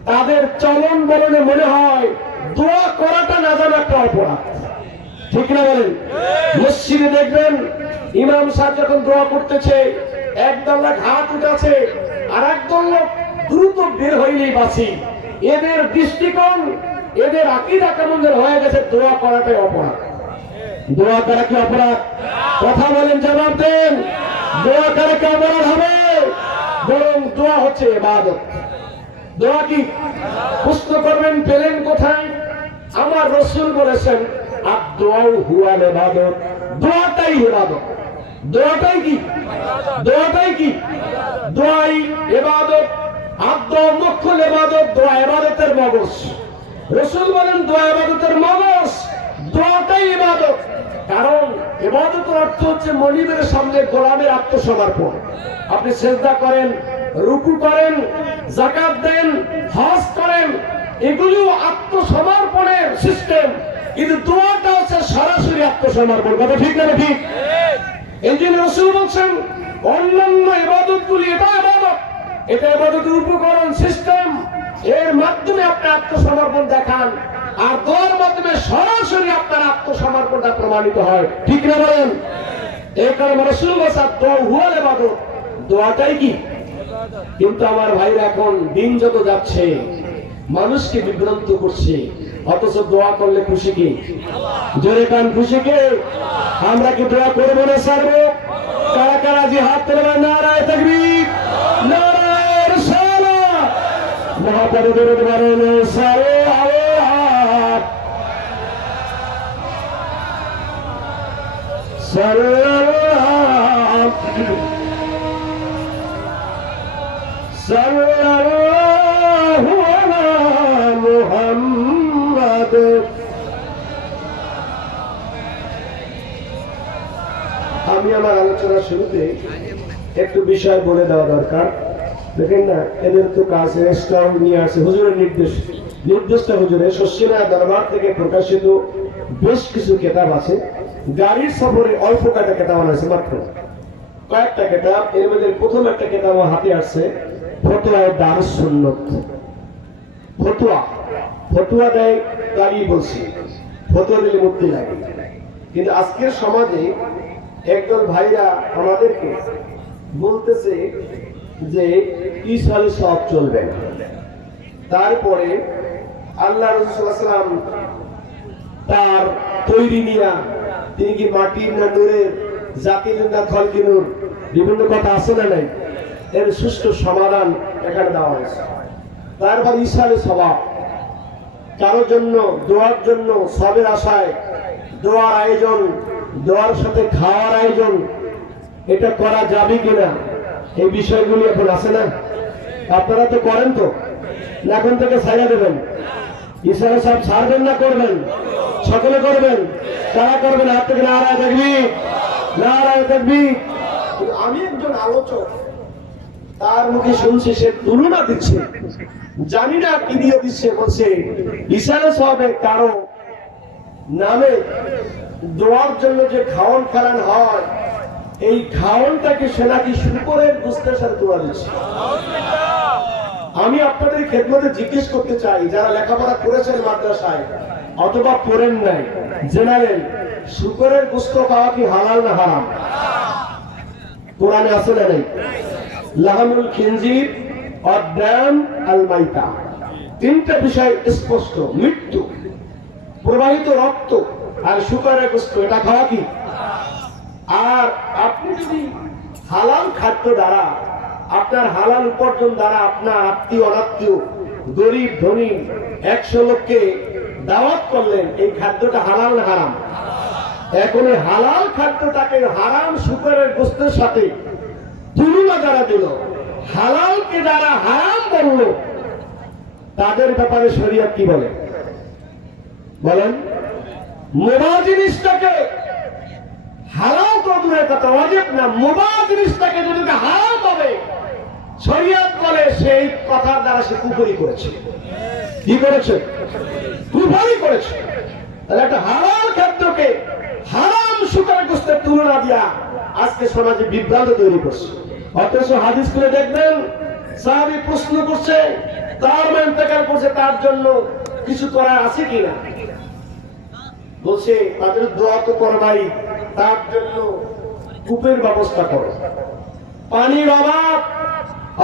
তাদের চলন বলনে মনে হয় দোয়া করাটা না জানা একটা অপরাধ। ঠিক না বলেন? মসজিদে দেখবেন ইমাম সাহেব যখন দোয়া করতেছে, একদল লোক হাত উঠাছে, আর একদল লোক দ্রুত বের হইলেই বাঁচি। এদের দৃষ্টিকোণ, এদের আকীদা কেমন হয়ে গেছে, দোয়া করাটাই অপরাধ। দোয়া করা কি অপরাধ? কথা বলেন, জবাব দেন। দোয়া করা কি অপরাধ হবে? বরং দোয়া হচ্ছে ইবাদত। দোয়া কি? প্রশ্ন করবেন পেলেন কোথায়? আমার রাসূল বলেছেন আদ-দুআউ হুয়াল ইবাদত, দোয়াটাই ইবাদত। দোয়াটাই কি? দোয়াটাই কি? দোয়াই ইবাদত। আদ-দুআ মুখুল ইবাদত, দোয়া ইবাদতের মগজ। রাসূল বলেন দোয়া ইবাদতের মগজ, দোয়াটাই ইবাদত। কারণ ইবাদতের অর্থ হচ্ছে মনিবের সামনে গোলামের আত্মসমর্পণ। আপনি সিজদা করেন, রুকু করেন, যাকাত দেন, হজ করেন, এগুলো আত্মসমর্পণের সিস্টেম। কিন্তু দোয়াটা হচ্ছে সরাসরি আত্মসমর্পণ। কথা ঠিক না ঠিক? এই জন্য রাসূল বলছেন অন্যান্য ইবাদতগুলি এটা ইবাদত, এটা ইবাদতের উপকরণ, সিস্টেম। এর মাধ্যমে আপনি আত্মসমর্পণ দেখান, আর দোয়ার মাধ্যমে সরাসরি আপনার আত্মসমর্পণটা প্রমাণিত হয়। ঠিক না বলেন? এই কারণে রাসূল বলেছেন দোয়া হুয়াল ইবাদত, দোয়াটাই কি? কিন্তু আমার ভাইরা এখন দিন যত যাচ্ছে মানুষকে বিভ্রান্ত করছে, অথচ দোয়া করলে খুশি কে? জোরে কান, খুশি কে? আমরা কি দোয়া করবো না ছাড়বো? কারা কারা জিহাদ করবে? নারায়ে তাকবীর, নারায়ে রিসালাত, মহাপদে দরুদ পড়ুন, সালাওয়াত সালাওয়াত সাল্লাল্লাহু আলা মুহাম্মাদ। আমি আমার আলোচনা শুরুতে একটু বিষয় বলে দেওয়া দরকার। দেখেন না, এদের তো কাজ রেস্টাউন নিয়ে আসে হুজুরের নির্দেশটা হুজুরের শস্যিনা দরবার থেকে প্রকাশিত বেশ কিছু কিতাব আছে। গাড়ির সফরে অল্প কয়েকটা কিতাব আছে, মাত্র কয়েকটা কিতাব। এর মধ্যে প্রথম একটা কিতাব হাতে আসছে, ফতোয়া দারুস সুন্নাত। ফতোয়া দেয় দাঁড়িয়ে বলছি, ফতোয়া দিলে মুক্তি লাগে। কিন্তু আজকের সমাজে একদল ভাইরা আমাদেরকে বলতেছে যে ঈসার সব চলবে না। তারপরে আল্লাহ রাসূল সাল্লাল্লাহু আলাইহি ওয়াসাল্লাম তার তৈরি নিয়া, তিনি কি মাটির না নূরের, জাতির না খলকিনুর, বিভিন্ন কথা আছে না নাই? এর সুষ্ঠু সমাধান এখানে দেওয়া হয়েছে। তারপর ঈসার স্বভাব, কারোর জন্য দোয়ার জন্য সবের আশায় দোয়ার আয়োজন, দোয়ার সাথে খাওয়ার আয়োজন, এটা করা যাবে কিনা, এই বিষয়গুলি এখন আছে না? আপনারা তো করেন, তো এখন থেকে ছাইড়া দেবেন? ঈসার সব ছাড়বেন না করবেন? সকলে করবেন। কারা করবেন? হাত থেকে নারায়ে তাকবীর, নারায়ে তাকবীর। আমি একজন আলোচক, তার মুখে শুনছি সে তুলনা দিচ্ছে, জানি না কি দিয়ে দিচ্ছে। বলছে ঈসার সবে কারো নামে দোয়ার জন্য যে খাওয়ান খাওয়ান হয়, এই খাওয়ানটাকে সে নাকি শুকরের গোশতের সাথে তুলা দিচ্ছে। আমি আপনাদের খেদমতে জিজ্ঞেস করতে চাই, যারা লেখাপড়া করেছেন মাদ্রাসায় অথবা পড়েন নাই, জেনারেল, শুকরের গোশত খাওয়া কি হালাল না হারাম? কোরআনে আছে না নেই? লাহমুল খিনজির অদ্দাম আল মাইতা, তিনটা বিষয় স্পষ্ট: মৃত্যু, প্রবাহিত রক্ত, আর শুকরের গোশত, এটা খাওয়া কি? আর আপনি যদি হালাল খাদ্য দ্বারা, আপনার হালাল উপার্জন দ্বারা আপনার আত্মীয় অনাত্মীয়, গরিব ধনী 100 লোককে দাওয়াত করলেন, এই খাদ্যটা হালাল না হারাম? এখন এই হালাল খাদ্যটাকে হারাম শুকরের গোশতের সাথে তুলনা যারা দিল, হালালকে যারা হারাম বলল, তাদের ব্যাপারে শরীয়ত কি বলে? বলেন। মুবাহ জিনিসটাকে হালাল তো দূরের কথা, ওয়াজিব না, মুবাহ জিনিসটাকে যদি হারাম হবে, শরীয়ত বলে সেই কথার দ্বারা সে কুফরি করেছে। কি করেছে? কুফরি করেছে। তাহলে একটা হালাল খাদ্যকে হারাম শুকরের গোশতের তুলনা দিয়া আজকে সমাজে বিভ্রান্ত তৈরি করছে। অথচ হাদিস করে দেখবেন সাহাবী প্রশ্ন করছে, তার মা ইন্তেকাল করছে, তার জন্য কিছু করা আছে কিনা? বলছে তাদের দোয়া তো করবাই, তার জন্য কূপের ব্যবস্থা করো। পানির অভাব,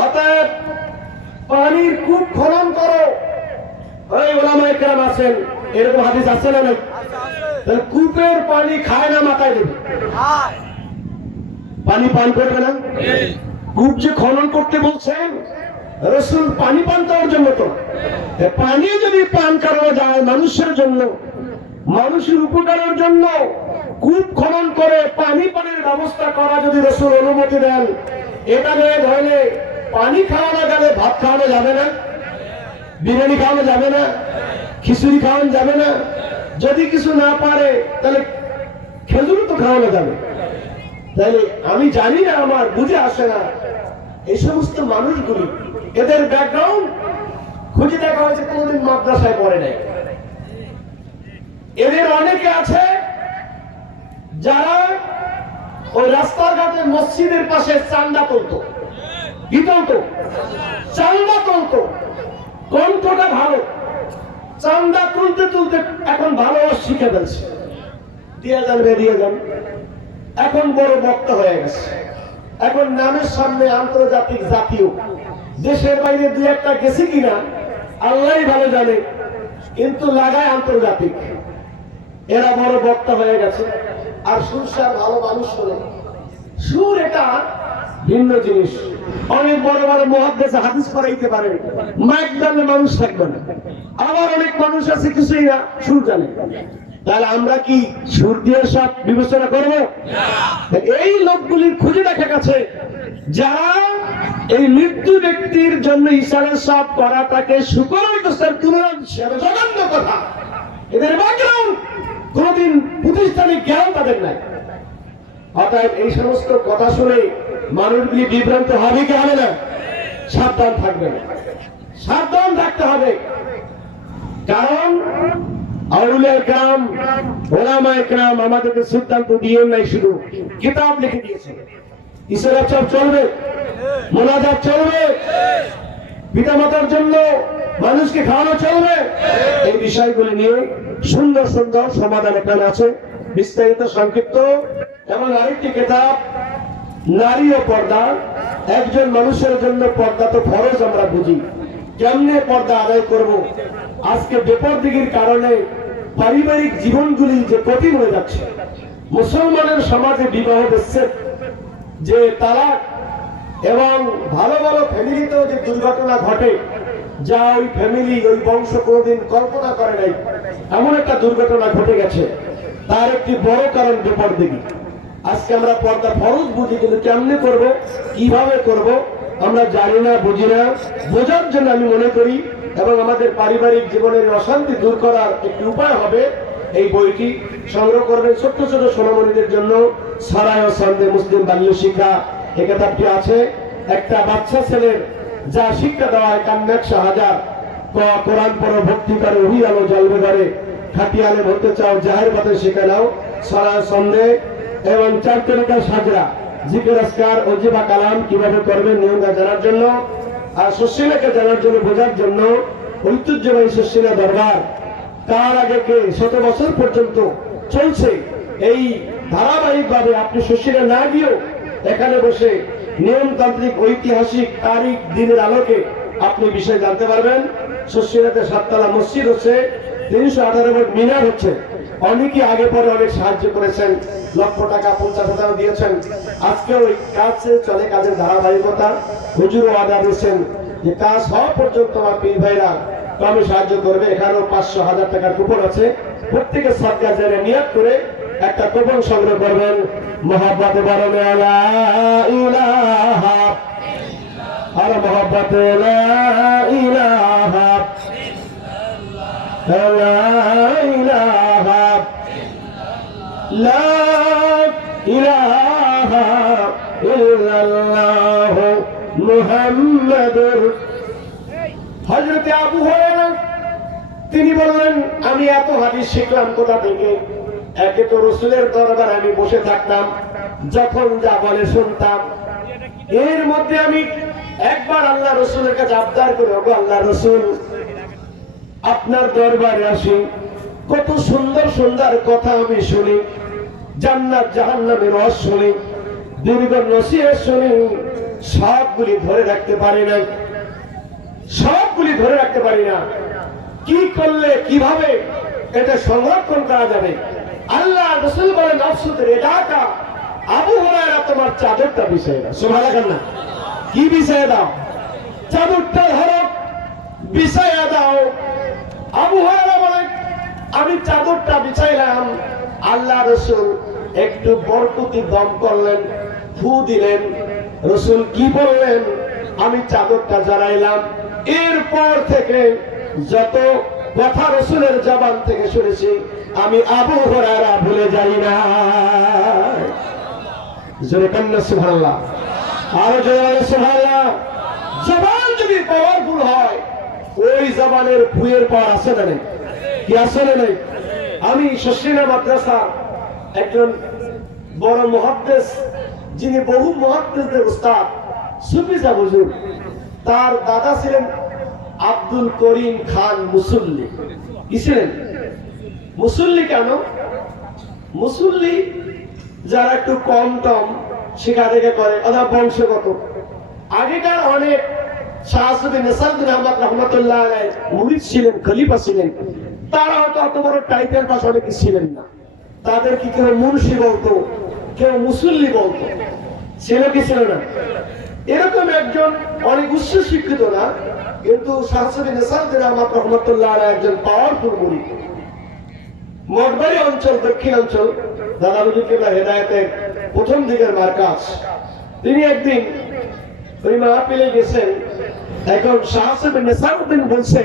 অতএব পানির কূপ খনন করো। ওই ওলামায়ে কেরাম আছেন, এরকম হাদিস আছে না নাই? তাহলে কূপের পানি খায় না মাথায় দেবে, পানি পান করবে না? কূপ যে খনন করতে বলছেন রাসূল পানি পান করার জন্য তো, পানি যদি পান করা যায় মানুষের জন্য, মানুষের উপকারের জন্য, কূপ খনন করে পানি পানের ব্যবস্থা করা যদি রাসূল অনুমতি দেন, এটা নিয়ে ধরলে পানি খাওয়ানো গেলে ভাত খাওয়ানো যাবে না, বিরিয়ানি খাওয়ানো যাবে না, খিচুড়ি খাওয়ানো যাবে না, যদি কিছু না পারে তাহলে খেজুরও তো খাওয়ানো যাবে। তাহলে আমি জানি না, আমার বুঝে আসে না এই সমস্ত মানুষগুলি, এদের ব্যাকগ্রাউন্ড খুঁজে দেখা হয়েছে কোনদিন মাদ্রাসায় পড়ে নাই। এদের অনেকে আছে যারা ওই রাস্তার ঘাটে মসজিদের পাশে চান্দা তুলতো, কি তুলতো? চান্দা তুলতো। কণ্ঠটা ভালো, চান্দা তুলতে তুলতে এখন ভালো শিখে ফেলছে, দিয়ে যান বেরিয়ে যান, এখন বড় বক্তা হয়ে গেছে। এখন নামের সামনে আন্তর্জাতিক, জাতীয়, দেশের বাইরে দুই একটা গেছে কিনা আল্লাহই ভালো জানে, কিন্তু লাগায় আন্তর্জাতিক। এরা বড় বক্তা হয়ে গেছে। আর সুরসার ভালো মানুষ হলে সুর এটা ভিন্ন জিনিস। অনেক বড় বড় মুহাদ্দিস হাদিস পড়াইতে পারে, মাইক জানলে মানুষ থাকবে না। আবার অনেক মানুষ আছে কিছুই না, সুর জানে। তাহলে আমরা কি সুর দিয়ে সব বিবেচনা করবো? এই লোকগুলির খুঁজে দেখা গেছে যারা এই মৃত্যু ব্যক্তির জন্য ইশারা সব করাটাকে সুকরিতেছেন, জঘন্য কথা। এদের ব্যাকগ্রাউন্ড কোনদিন প্রতিষ্ঠানিক জ্ঞান তাদের নাই। অতএব এই সমস্ত কথা শুনে মানুষগুলি বিভ্রান্ত হবে কি হবে না? সাবধান থাকবে, সাবধান থাকতে হবে। কারণ আউলিয়ায়ে কেরাম, ওলামায়ে কেরাম আমাদেরকে সিদ্ধান্ত দিয়ে নাই, শুধু কিতাব লিখে দিয়েছে। ইশারা সব চলবে, মোনাজাত চলবে, পিতামাতার জন্য মানুষকে খাওয়ানো চলবে। এই বিষয়গুলি নিয়ে সুন্দর সুন্দর সমাধান এখানে আছে, বিস্তারিত সংক্ষিপ্ত। এবং আরেকটি কিতাব নারী ও পর্দা। একজন মানুষের জন্য পর্দা তো ফরজ, আমরা বুঝি, কেমনে পর্দা আদায় করব। আজকে বেপরদিগির কারণে পারিবারিক জীবনগুলি যে কঠিন হয়ে যাচ্ছে। মুসলমানের সমাজে বিবাহ বিচ্ছেদ, যে তালাক, এবং ভালো ভালো ফ্যামিলিতেও যে দুর্ঘটনা ঘটে, যা ওই ফ্যামিলি, ওই বংশ কোনোদিন কল্পনা করে নাই, এমন একটা দুর্ঘটনা ঘটে গেছে। তার একটি বড় কারণ বেপরদিগি। আজকে আমরা পর্দা ফরজ বুঝি, কিন্তু কেমনে করব, কিভাবে করব আমরা জানি না, বুঝি না। বোঝার জন্য আমি মনে করি, এবং আমাদের পারিবারিক জীবনের অশান্তি দূর করার একটি উপায় হবে এই বইটি। সংগ্রহ করবেন ছোট্ট ছোট সোনামণিদের জন্য। সারায় ও সন্দেহ মুসলিম বাল্য শিক্ষা, এই কিতাবটি আছে। একটা বাচ্চা ছেলের যা শিক্ষা দেওয়া হয়, কান্না 100,000, কোরআন পড়ো, ভক্তি করে, ওহি আলো জ্বলবে ঘরে, খাঁটি আলেম হতে চাও, জাহের পথে শিখে নাও, সারায় সন্দেহ। এবং 4 তরিকা সাজরা, জিকির, আজকার, ওজিফা, কালাম কিভাবে করবেন নিয়মটা জানার জন্য, আর শশীলাকে জানার জন্য, বোঝার জন্য ঐতিহ্যবাহী শশীলা দরবার তার আগে কে শত বছর পর্যন্ত চলছে। এই ধারাবাহিক ভাবে আপনি শশীলা না গিয়েও এখানে বসে নিয়মতান্ত্রিক, ঐতিহাসিক, তারিখ, দিনের আলোকে আপনি বিষয় জানতে পারবেন। শশীলাতে 7 তলা মসজিদ হচ্ছে, 318 ফুট মিনার হচ্ছে। অনেকে আগে পরে অনেক সাহায্য করেছেন, লক্ষ টাকা, 50,000 দিয়েছেন। আজকে ওই কাজ চলে, কাজের ধারাবাহিকতা। হুজুরও আদা দিয়েছেন যে কাজ হওয়া পর্যন্ত আমার পীর ভাইরা কমে সাহায্য করবে। এখানেও 500,000 টাকার কুপন আছে। প্রত্যেকে সদকা জারিয়া নিয়ত করে একটা কুপন সংগ্রহ করবেন। মহব্বতে বলেন লা ইলাহা, আর মহব্বতে লা ইলাহা, লা ইলাহা, লা ইলাহা ইল্লাল্লাহ মুহাম্মাদুর। হযরত আবু হুরায়রা তিনি বললেন, আমি এত হাদিস শিখলাম কোথা থেকে? একে তো রাসূলের দরবারে আমি বসে থাকতাম, যখন যা বলে শুনতাম। এর মধ্যে আমি একবার আল্লাহ রসুলের কাছে আবদার করে, ওগো আল্লাহ রসুল, আপনার দরবারে আসি, কত সুন্দর সুন্দর কথা আমি শুনি, জান্নাত জাহান্নামের রস শুনি, দীর্ঘ নসিহত শুনি, সবগুলি ধরে রাখতে পারি না, সবগুলি ধরে রাখতে পারি না। কি করলে কিভাবে এটা সংরক্ষণ করা যাবে? আল্লাহ রসুল বলেন, নফসুতের এলাকা, আবু হুরায়রা তোমার চাদরটা বিছায় দাও। সুবহানাল্লাহ। কি বিছায় দাও? চাদরটা ধরো, বিছাইয়া দাও। আবু হুরায়রা বলেন, আমি চাদরটা বিছাইলাম, আল্লাহ রসুল একটু বরকতি দম করলেন, ফু দিলেন। রসুল কি বললেন? আমি চাদরটা জড়াইলাম। এরপর থেকে যত কথা রসুলের জবান থেকে শুনেছি, আমি আবু হুরায়রা ভুলে যাই না। জোরে কান্না সুবহানাল্লাহ, আরো জোরে সুবহানাল্লাহ। জবান যদি পাওয়ারফুল হয়, ওই জবানের ফুয়ের পর আছে না নেই? কি আছে না নেই? আমি শশিনা মাদ্রাসা একজন বড় মুহাদ্দিস, যিনি বহু মুহাদ্দিসদের উস্তাদ, সুফি সাহেব হুজুর, তার দাদা ছিলেন আব্দুল করিম খান মুসল্লি। কি ছিলেন? মুসল্লি। কেন মুসল্লি? যারা একটু কম টম শিখা থেকে করে, অথবা বংশগত। আগেকার অনেক শাহসুফি নেসারউদ্দিন আহমদ রহমতুল্লাহ আলাইহি মুরিদ ছিলেন, খলিফা ছিলেন, তারা হয়তো অত বড় টাইটেল পাস অনেক ছিলেন না। তাদের কি কেউ মুন্সি বলতো, কেউ মুসল্লি বলতো, ছিল কি ছিল না? এরকম একজন অনেক উচ্চ শিক্ষিত না, কিন্তু শাহসুফি নেসারউদ্দিন আহমদ রহমতুল্লাহ আলাইহি একজন পাওয়ারফুল মুরিদ। মঠবাড়ি অঞ্চল, দক্ষিণাঞ্চল, দাদা হুজুর কেবলা হেদায়েতের প্রথম দিকের মার্কাজ। তিনি একদিন ওই মাহফিলে গেছেন। এখন শাহসুফি নেসারউদ্দিন বলছে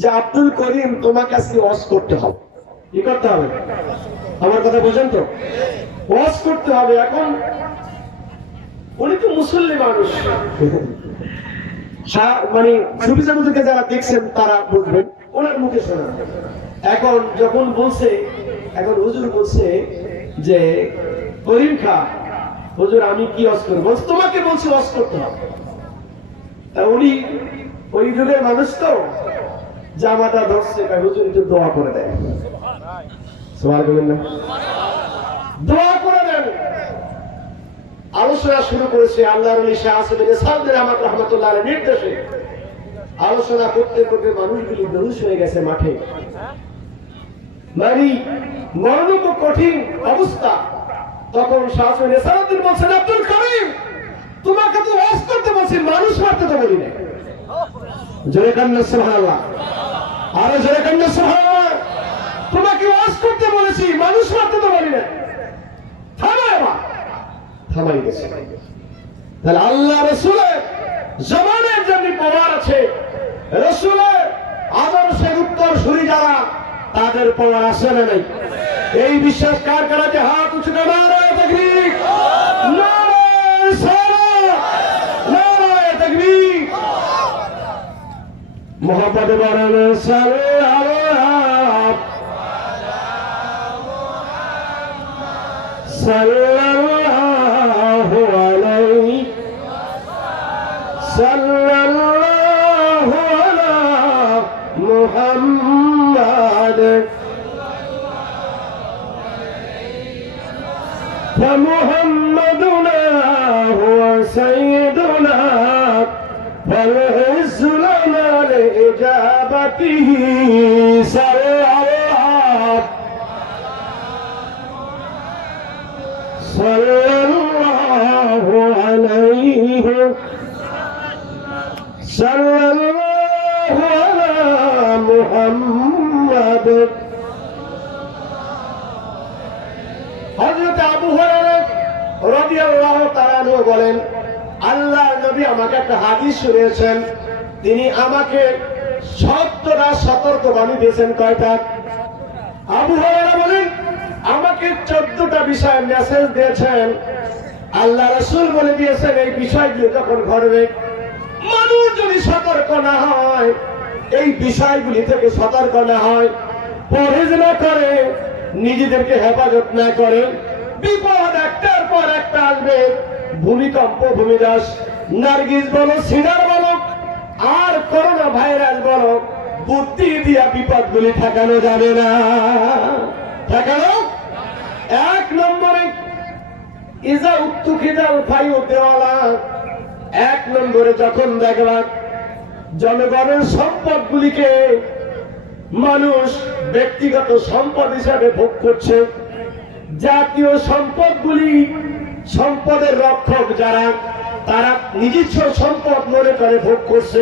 যে, আব্দুল করিম, তোমাকে আজকে ওয়াজ করতে হবে। কি করতে হবে? আমার কথা বোঝেন তো? ওয়াজ করতে হবে। এখন উনি তো মুসল্লি মানুষ, মানে সুফি সাহেবকে যারা দেখছেন তারা বুঝবেন, ওনার মুখে শোনা। এখন যখন বলছে, এখন হুজুর বলছে যে, করিম খা, হুজুর আমি কি ওয়াজ করব? তোমাকে বলছি ওয়াজ করতে হবে। তা উনি ওই যুগের মানুষ তো, জামাটা ধরছে, হুজুর একটু দোয়া করে দেয়। সুবহানাল্লাহ, দোয়া করে দেন। আলোচনা শুরু করেছে আল্লাহর ওলি শাহসুফি নেসারউদ্দিন আহমদ রহমতুল্লাহ আলাইহির নির্দেশে। আলোচনা করতে করতে মানুষগুলি বেহুশ হয়ে গেছে মাঠে, মানে মরণব কঠিন অবস্থা। তখন শাহসুফি নেসারউদ্দিন বলছেন, আব্দুল করিম, তোমাকে তো ওয়াজ করতে বলছি, মানুষ মারতে তো বলি না। জোরে কান্না সুবহানাল্লাহ, আরো জোরে কান্না সুবহানাল্লাহ। তোমাকে ওয়াজ করতে বলেছি, মানুষ মারতে তো বলি না। থামাই গেছে। তাহলে আল্লাহ রসুলের জবানের জন্য পাওয়ার আছে, রসুলের আদর্শের উত্তর সুরি যারা, তাদের পাওয়ার আছে না নাই? এই বিশ্বাস কার কার আছে? হাত উঁচু করে নারায়ে তাকবীর, নারায়ে রিসালাত, নারায়ে তাকবীর। মুহাম্মদ বলেন সাল্লাল্লাহু সাল্লাল্লাহু আলাইহি সাল্লাল্লাহু আলা মুহাম্মাদ فمحمدنا هو سيدنا والعز لنا لإجابته صلى الله عليه صلى الله على محمد। হযরত আবু হুরায়রা রাদিয়াল্লাহু তাআলা আনহু বলেন, আল্লাহর নবী আমাকে একটা হাদিস শুনিয়েছেন। তিনি আমাকে ৭০টা সতর্কবাণী দিয়েছেন। কয়টা? আবু হুরায়রা বলেন, আমাকে 14টা বিষয়ে মেসেজ দিয়েছেন। আল্লাহ রাসূল বলে দিয়েছেন, এই বিষয়গুলো যখন ঘটবে, মানুষ যদি সতর্ক না হয়, এই বিষয়গুলি থেকে সতর্ক না হয়, পরহেজ না করে, নিজেদেরকে হেফাজত না করে, বিপদ একটার পর একটা আসবে। ভূমিকম্প, ভূমিধস, নার্গিস বলো, সিডার বলো, আর করোনা ভাইরাস বলো, বুদ্ধি দিয়া বিপদগুলি ঠেকানো যাবে না। ঠেকানো এক নম্বরে ইজা উত্তুখিদাল ফাইউ দেওয়ালা, এক নম্বরে যখন দেখবা জনগণের সম্পদগুলিকে মানুষ ব্যক্তিগত সম্পদ হিসাবে ভোগ করছে, জাতীয় সম্পদগুলি, সম্পদের রক্ষক যারা, তারা নিজস্ব সম্পদ মনে করে ভোগ করছে,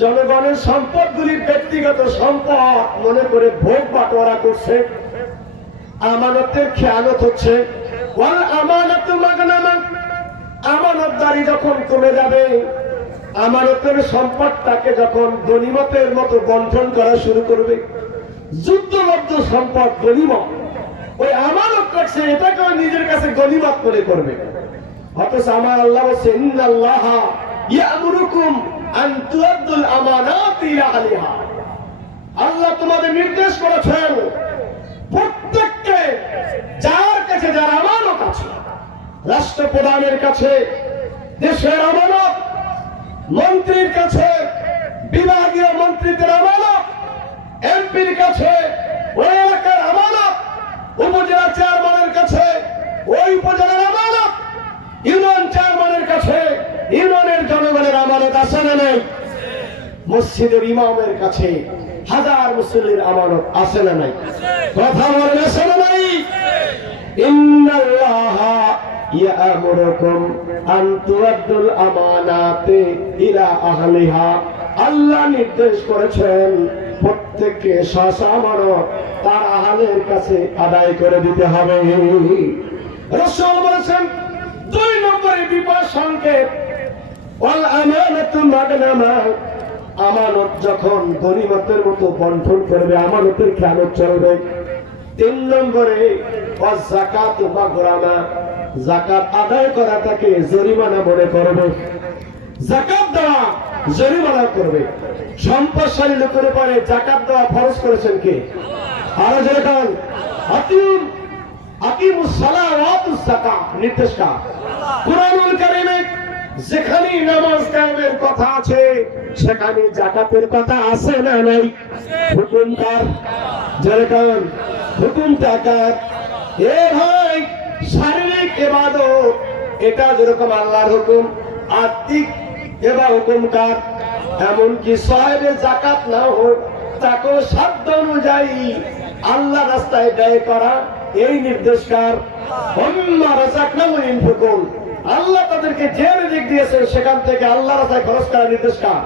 জনগণের সম্পদগুলি ব্যক্তিগত সম্পদ মনে করে ভোগ বাটোয়ারা করছে, আমানতের খেয়ানত হচ্ছে। ওয়াল আমানাতু মাগনামা, আমানতদারি যখন কমে যাবে, আমানতের সম্পদটাকে যখন গনিমতের মতো বন্টন করা শুরু করবে, যুদ্ধলব্ধ সম্পদ গনিমত, ওই আমানত রাখছে এটাকে নিজের কাছে গনিমত মনে করবে। অথচ আমার আল্লাহ বলছে ইন্নাল্লাহা ইয়ামুরুকুম আন তুআদ্দুল আমানাতি ইলা আহলিহা, আল্লাহ তোমাদের নির্দেশ করেছেন প্রত্যেককে যার কাছে যার আমানত আছে, রাষ্ট্রপ্রধানের কাছে দেশের আমানত, মন্ত্রীর কাছে বিভাগীয় মন্ত্রীদের আমানত, এমপির কাছে ওই এলাকার আমানত, উপজেলা চেয়ারম্যানের কাছে ওই উপজেলার আমানত, ইউনিয়ন চেয়ারম্যানের কাছে ইউনিয়নের জনগণের আমানত আছে না নেই? মসজিদের ইমামের কাছে হাজার মুসল্লির আমানত আছে না নাই? কথা বলেন আছে না নাই? ইন্নাল্লাহা ইয়ামুরুকুম আন তুআদ্দুল আমানাতি ইলা আহলিহা, আল্লাহ নির্দেশ করেছেন প্রত্যেককে স্ব আমানত তার আহলের কাছে আদায় করে দিতে হবে। রাসূল বলেছেন দুই নম্বরে বিপদ সংকেত, ওয়াল আমানাতু মাগনামা, আমানত যখন গনিমতের মতো বন্টন করবে, আমানতের খেয়ানত চলবে। তিন নম্বরে ওয়াজ যাকাতু মাগরামা, যাকাত আদায় করাটাকে জরিমানা মনে করবে, যাকাত দেওয়া জরিমানা করবে। সম্পদশালী লোকের উপরে যাকাত দেওয়া ফরজ করেছেন কে? আরো যেরকম আকিমুস সালাহ ওয়া আতুস যাকাত নির্দেশ কার? কুরআনুল কারীমে যেখানে নামাজ কায়েমের কথা আছে সেখানে যাকাতের কথা আছে না নাই? হুকুম কার? যেরকম হুকুম যাকাত। এ ভাই, শারীরিক ইবাদত এটা যেরকম আল্লাহর হুকুম, আত্মিক এবার হুকুম কার? এমনকি সাহেবে যাকাত না হোক তাকে সাধ্য অনুযায়ী আল্লাহ রাস্তায় ব্যয় করা, এই নির্দেশ কার? ওয়াম্মা রাযাকনাহু ইনফিকুন, আল্লাহ তাদেরকে যে রিজিক দিয়েছেন সেখান থেকে আল্লাহ রাস্তায় খরচ করার নির্দেশ কার?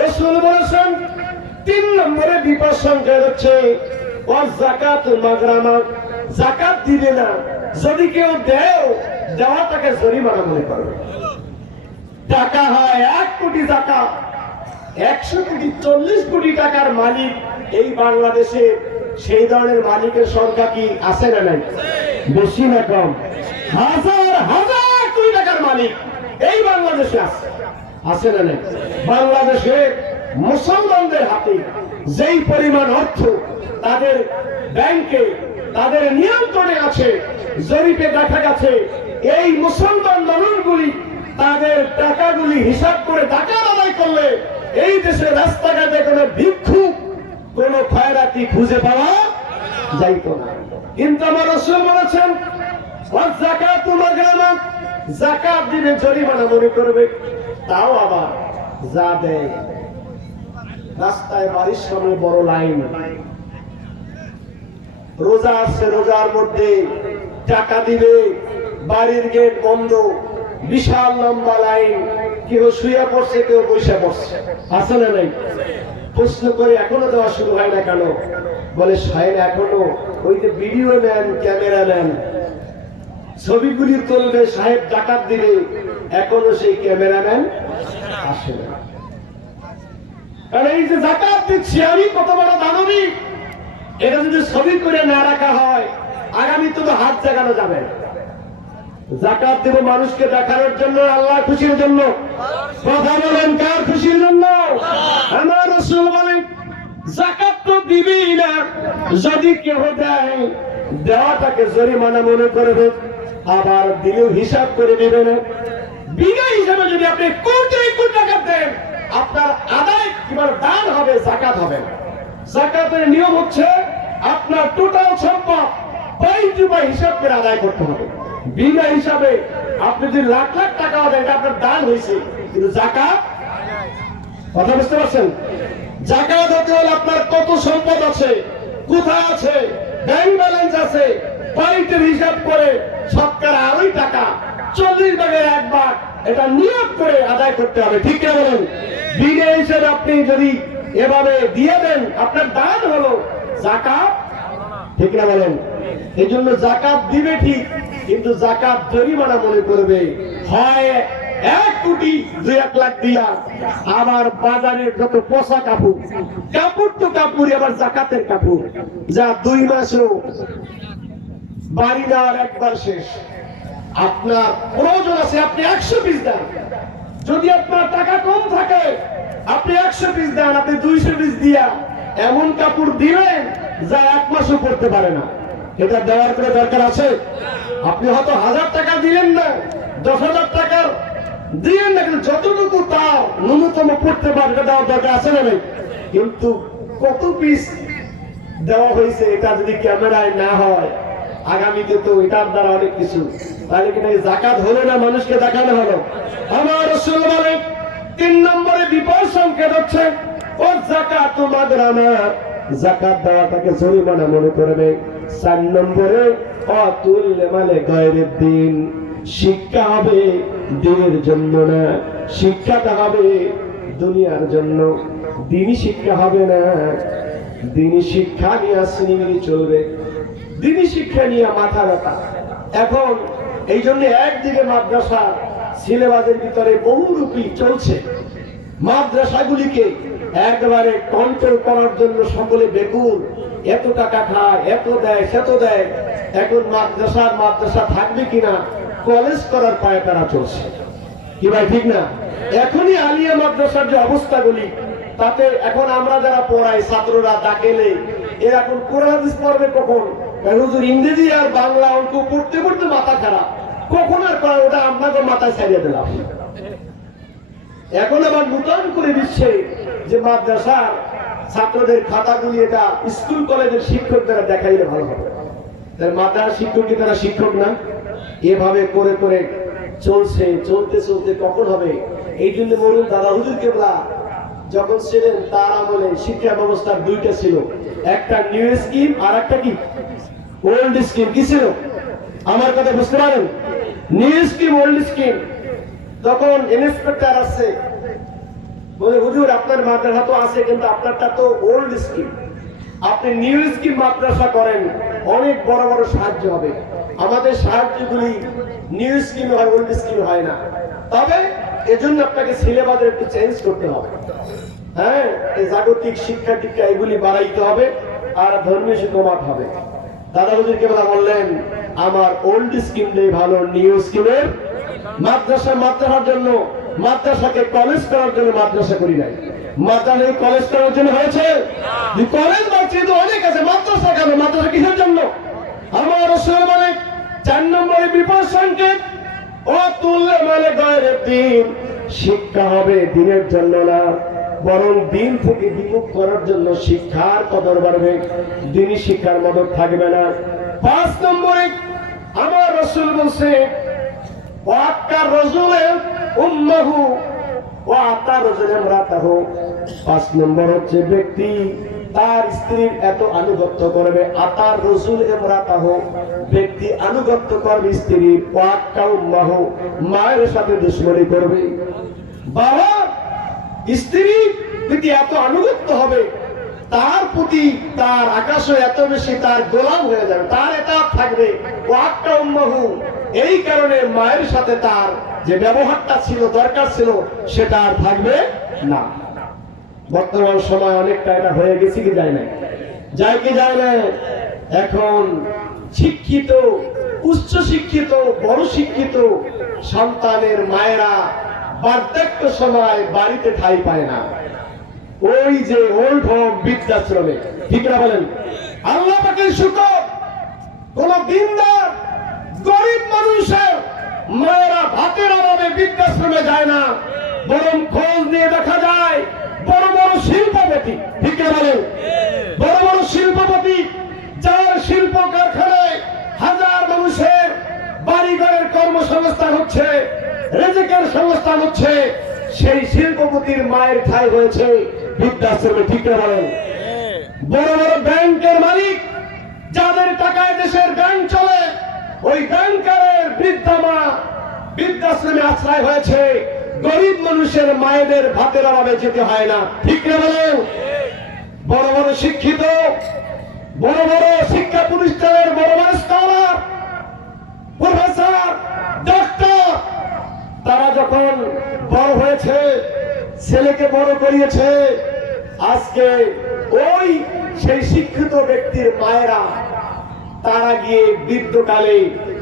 রাসূল বলেছেন তিন নম্বরে বিপদ সংকেত হচ্ছে ওয়াজ যাকাতু মাগরামা, যাকাত দিবে না, যদি কেউ দেওয়াটাকে জরিমানা মনে করবে। টাকা হয় 1 কোটি টাকা, 100 কোটি 40 কোটি টাকার মালিক এই বাংলাদেশে, সেই ধরনের মালিকের সংখ্যা কি আছে না নাই? বেশি না কম? হাজার হাজার কোটি টাকার মালিক এই বাংলাদেশে আছে না নাই? বাংলাদেশে মুসলমানদের হাতে যেই পরিমাণ অর্থ তাদের ব্যাংকে, তাদের নিয়ন্ত্রণে আছে, জরিপে দেখা গেছে এই মুসলমান মানুষগুলি তাদের টাকাগুলি হিসাব করে টাকা আদায় করলে এই দেশের রাস্তাঘাটে কোনো ভিক্ষুক, কোন খয়রাতি খুঁজে পাওয়া যাইত না। কিন্তু আমার রাসূল বলেছেন ওয়াজ যাকাতু মাগরামা, যাকাত দিলে জরিমানা মনে করবে। তাও আবার যা দেয়, রাস্তায় বাড়ির সামনে বড় লাইন, রোজা আছে, রোজার মধ্যে টাকা দিবে, বাড়ির গেট বন্ধ, বিশাল লম্বা লাইন, কেউ শুয়ে পড়ছে, কেউ বসে পড়ছে, আছে না নাই? প্রশ্ন করে এখনো দেওয়া শুরু হয় না কেন? বলে সাহেব এখনো ওই যে ভিডিও ম্যান, ক্যামেরা ম্যান ছবিগুলি তুলবে, সাহেব যাকাত দিবে, এখনো সেই ক্যামেরাম্যান আসে না। কারণ এই যে যাকাত দিচ্ছি আমি, কত বড় দানবী, এটা যদি ছবি করে না রাখা হয় আগামী তো হাত জাগানো যাবে। যাকাত দেব মানুষকে দেখানোর জন্য, আল্লাহ খুশির জন্য। কথা বলেন কার খুশির জন্য? আমার রাসূল বলেন যাকাত তো দিবি না, যদি কেউ দেয় দেওয়াটাকে জরিমানা মনে করবে। আবার দিলেও হিসাব করে নেবে না। বিঘা হিসাবে যদি আপনি কোটি কোটি টাকা দেন, আপনার আদায় কিংবা দান হবে, যাকাত হবে না। যাকাতের নিয়ম হচ্ছে আপনার টোটাল সম্পদ পাই টু পাই হিসাব করে আদায় করতে হবে। বিঘা হিসাবে আপনি যদি লাখ লাখ টাকা দেন, এটা আপনার দান হয়েছে, কিন্তু যাকাত, কথা বুঝতে পারছেন? যাকাত হতে হলে আপনার কত সম্পদ আছে, কোথায় আছে, ব্যাংক ব্যালেন্স আছে, পয়েন্টের হিসাব করে শতকরা আড়াই টাকা 40 ভাগের 1 ভাগ এটা নিয়োগ করে আদায় করতে হবে। ঠিক না বলেন? বিঘা হিসেবে আপনি যদি এভাবে দিয়ে দেন, আপনার দান হলো যাকাত। ঠিক না বলেন? এই জন্য যাকাত দিবে ঠিক, কিন্তু যাকাত জরিমানা মনে করবে। হয় 1 কোটি 2-1 লাখ দিয়া আবার বাজারের যত পচা কাপড়, কাপড় তো কাপড়, আবার যাকাতের কাপড় যা 2 মাসও বাড়ি নেওয়ার একবার শেষ। আপনার প্রয়োজন আছে, আপনি 100 পিস দেন। যদি আপনার টাকা কম থাকে, আপনি 100 পিস দেন, আপনি 200 পিস দিয়া এমন কাপড় দিলেন যা 1 মাসও পরতে পারে না। এটা দেওয়ার কোনো দরকার আছে? আপনি হয়তো 1000 টাকা দিলেন না, 10,000 টাকার দিলেন না, কিন্তু যতটুকু তার ন্যূনতম পড়তে পারে এটা দেওয়ার দরকার আছে না ভাই? কিন্তু কত পিস দেওয়া হয়েছে এটা যদি ক্যামেরায় না হয়, আগামীতে তো এটার দ্বারা অনেক কিছু, তাহলে কি যাকাত হলো না? মানুষকে দেখানো হলো। আমার রাসূল বলেন 3 নম্বরে বিপদ সংকেত হচ্ছে ও যাকাতু মাগরামা, যাকাত দেওয়াটাকে জরিমানা মনে করবে। 4 নম্বরে অতুল মালে গায়রের দিন, শিক্ষা হবে দিনের জন্য না, শিক্ষাটা হবে দুনিয়ার জন্য। দিনই শিক্ষা হবে না, দিনই শিক্ষা নিয়ে শ্রীমিলি চলবে, দিনই শিক্ষা নিয়ে মাথা ব্যথা। এখন এই জন্য একদিকে মাদ্রাসা সিলেবাসের ভিতরে বহুরূপী চলছে, মাদ্রাসাগুলিকে একবারে কন্ট্রোল করার জন্য সকলে বেকুল, এত টাকা খায়, এত দেয়, সেত দেয়। এখন মাদ্রাসা থাকবে কিনা কলেজ করার পায়ে তারা চলছে। কি ভাই ঠিক না? এখনই আলিয়া মাদ্রাসার যে অবস্থাগুলি, তাতে এখন আমরা যারা পড়াই ছাত্ররা ডাকেলে এরা এখন কোরআন হাদিস পড়বে কখন? হুজুর ইংরেজি আর বাংলা অঙ্ক পড়তে পড়তে মাথা খারাপ, কখন আর পড়া, ওটা আপনাকে মাথায় ছাড়িয়ে দিলাম। এখন আবার নূতন করে দিচ্ছে যে মাদ্রাসার ছাত্রদের খাতাগুলি এটা স্কুল কলেজের শিক্ষক দ্বারা দেখাইলে ভালো হবে। মাদ্রাসার শিক্ষক কি তারা শিক্ষক না? এভাবে করে করে চলতে কখন হবে? এই জন্য মরুন দাদা হুজুর কেবলা যখন ছিলেন তার আমলে শিক্ষা ব্যবস্থার 2টা ছিল, একটা নিউ স্কিম আর একটা কি ওল্ড স্কিম। কি ছিল? আমার কথা বুঝতে পারেন? New scheme, old scheme. তখন ইন্সপেক্টর আছে, বলে হুজুর আপনার মাদ্রাসা তো আছে, কিন্তু আপনারটা তো ওল্ড স্কিম, আপনি নিউ স্কিম মাদ্রাসা করেন, অনেক বড় বড় সাহায্য হবে। আমাদের সাহায্যগুলি নিউ স্কিম হয়, ওল্ড স্কিম হয় না। তবে এজন্য আপনাকে সিলেবাসের একটু চেঞ্জ করতে হবে। হ্যাঁ, এই জাগতিক শিক্ষা টিক্ষা এগুলি বাড়াইতে হবে, আর ধর্মীয় কমাতে হবে। দাদা হুজুর কেবল বললেন আমার ওল্ড স্কিমটাই ভালো, নিউ স্কিমের মাদ্রাসার জন্য, মাদ্রাসাকে কলেজ করার জন্য মাদ্রাসা করি নাই। মাদ্রাসা কলেজ করার জন্য হয়েছে? কলেজ বাড়ছে তো অনেক আছে, মাদ্রাসা কেন? মাদ্রাসা কিসের জন্য? আমার রাসূল বলে 4 নম্বরে বিপদ সংকেত অতুল মালে গায়রের দিন, শিক্ষা হবে দিনের জন্য না, বরং দিন থেকে বিমুখ করার জন্য শিক্ষার কদর বাড়বে, দিনই শিক্ষার মদত থাকবে না। 5 নম্বরে আমার রাসূল বলছে ওয়াক্কার রাজুলে উম্মাহু ওয়া আতা রাজুলে ইমরাতাহু। 5 নম্বর হচ্ছে ব্যক্তি তার স্ত্রীর এত আনুগত্য করবে, আতার রাজুল ইমরাতাহু, ব্যক্তি আনুগত্য করবে স্ত্রীর, ওয়াক্কা উম্মাহু, মায়ের সাথে দুশমনি করবে। বাবা স্ত্রীর প্রতি এত আনুগত্য হবে, তার প্রতি তার আকাশও এত বেশি তার গোলাম হয়ে যাবে, তার এটা থাকবে। ওয়াক্কা উম্মাহু, এই কারণে মায়ের সাথে তার যে ব্যবহারটা ছিল, দরকার ছিল, সেটা আর থাকবে না। বর্তমান সময় অনেকটা এটা হয়ে গেছে কি যায় না? যায় কি যায় না? এখন শিক্ষিত, উচ্চ শিক্ষিত, বড় শিক্ষিত সন্তানের মায়েরা বার্ধক্য সময় বাড়িতে ঠাঁই পায় না, ওই যে ওল্ড হোম বৃদ্ধাশ্রমে। ঠিক না বলেন? আল্লাহ পাকের শুকর, কোন দিনদার গরিব মানুষ বৃদ্ধাশ্রমে যায় না, বরং খোঁজ নিয়ে দেখা যায় বড় বড় শিল্পপতি, ঠিক না বলেন? বড় বড় শিল্পপতি যার শিল্প কারখানায় হাজার মানুষের বাড়িঘরের কর্মসংস্থান হচ্ছে, রেজেকের সংস্থান হচ্ছে, সেই শিল্পপতির মায়ের ঠাঁই হয়েছে বৃদ্ধাশ্রমে, ঠিক না বলেন? বড় বড় ব্যাংকের মালিক যাদের টাকায় দেশের ব্যাংক চলে, ওই ব্যাংকারের বৃদ্ধা মা বৃদ্ধাশ্রমে আশ্রয় হয়েছে। গরিব মানুষের মায়েদের ভাতের অভাবে যেতে হয় না, ঠিক না বলেন? বড় বড় শিক্ষিত, বড় বড় শিক্ষা প্রতিষ্ঠানের বড় বড় স্কলার, প্রফেসর, ডক্টর, তারা যখন বড় হয়েছে, ছেলেকে বড় করিয়েছে, আজকে ওই সেই শিক্ষিত ব্যক্তির মায়েরা তারা গিয়ে বৃদ্ধকালে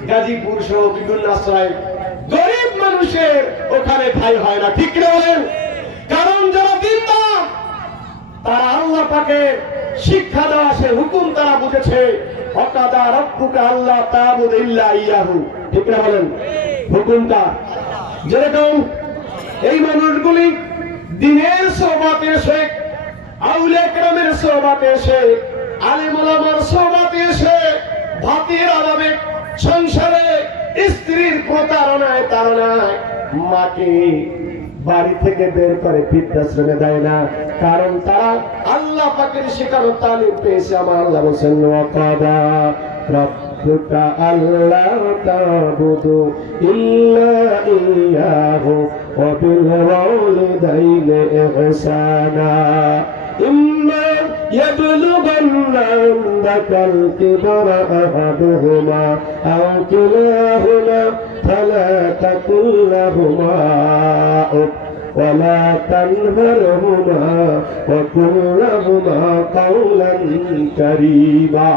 গাজীপুর সহ বিভিন্ন আশ্রয় গরিব মানুষের ওখানে ঠাঁই হয় না, ঠিক না বলেন? কারণ যারা দিনদার, তারা আল্লাহ পাকের শিক্ষা দেওয়া সে হুকুম তারা বুঝেছে, ওয়াকাদা রাব্বুকা আল্লা তা'বুদু ইল্লা ইয়াহু, ঠিক না বলেন? হুকুমটা যেরকম এই মানুষগুলি দিনের সোহবতে এসে, আউলিয়া কেরামের সোহবতে এসে, আলেম ওলামার সোহবতে এসে ভাতের অভাবে সংসারে স্ত্রীর প্রতারণায় তাড়নায় মাকে বাড়ি থেকে বের করে বৃদ্ধাশ্রমে দেয় না, কারণ তারা আল্লাহ পাকের শেখানো তালিম পেয়েছে। আমার আল্লাহ বলেছেন, ওয়াকাদা রাব্বুকা আল্লা তা'বুদু ইল্লা ইয়াহু ওয়া বিল ওয়ালিদাইনি ইহসানা ইম্মা ইয়াবলুগান্না ইনদাকাল কিবরা আহাদুহুমা আও কিলাহুমা ফালা তাকুল লাহুমা উফ ولا تنهرهما وقل لهما قولا كريما।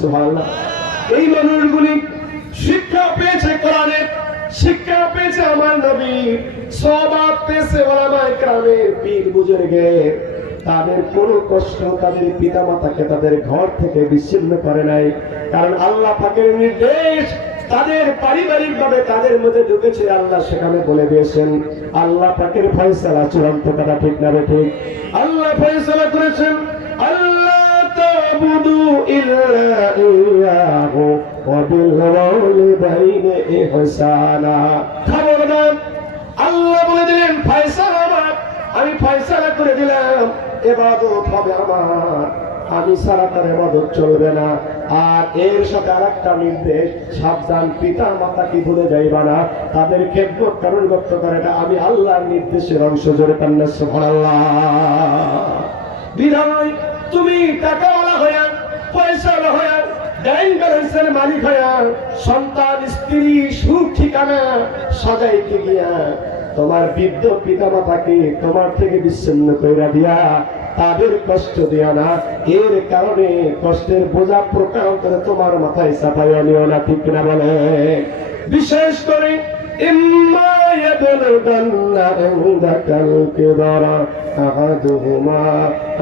সুবহানাল্লাহ। এই মানুষগুলি শিক্ষা পেয়েছে কোরআনের, শিক্ষা পেয়েছে আমার নবীর, সওয়াব পেয়েছে ওলামায়ে কেরামের, পীর বুজুর্গের। তাদের কোনো কষ্ট তাদের পিতামাতাকে তাদের ঘর থেকে বিচ্ছিন্ন করে নাই, কারণ আল্লাহ পাকের নির্দেশ তাদের পারিবারিক ভাবে তাদের মধ্যে ঢুকেছে। আল্লাহ সেখানে বলে দিয়েছেন, আল্লাহ পাকের ফয়সালা চূড়ান্ত কথা, ঠিক না ঠিক? আল্লাহ ফয়সালা করেছেন, আল্লাহ তা'বুদু ইল্লা ইয়াহু ওয়া বিল ওয়ালিদাইনি ইহসানা। খবরদার, আল্লাহ বলে দিলেন ফয়সালা আমার, আমি ফয়সালা করে দিলাম, ইবাদত হবে আমার, আমি ছাড়া তার ইবাদত চলবে না। আর এর সাথে আরেকটা নির্দেশ, সাবধান, পিতা মাতাকে ভুলে যাইবা না, তাদের খেদমত কারণগত করে, এটা আমি আল্লাহর নির্দেশের অংশ। জোরে কান্না সুবহানাল্লাহ। বিধায় তুমি টাকাওয়ালা হইয়া, পয়সাওয়ালা হইয়া, ব্যাংক ব্যালেন্সের মালিক হইয়া, সন্তান স্ত্রী সুখ ঠিকানা সাজাইতে গিয়া তোমার বৃদ্ধ পিতা মাতাকে তোমার থেকে বিচ্ছিন্ন কইরা দিয়া তাদের কষ্ট দিও না। এর কারণে কষ্টের বোঝা প্রকার করে তোমার মাথায় চাপাইয়া নিও না, ঠিক না বলে? বিশেষ করে ইম্মা ইয়াবলুগান্না ইনদাকাল কিবরা আহাদুহুমা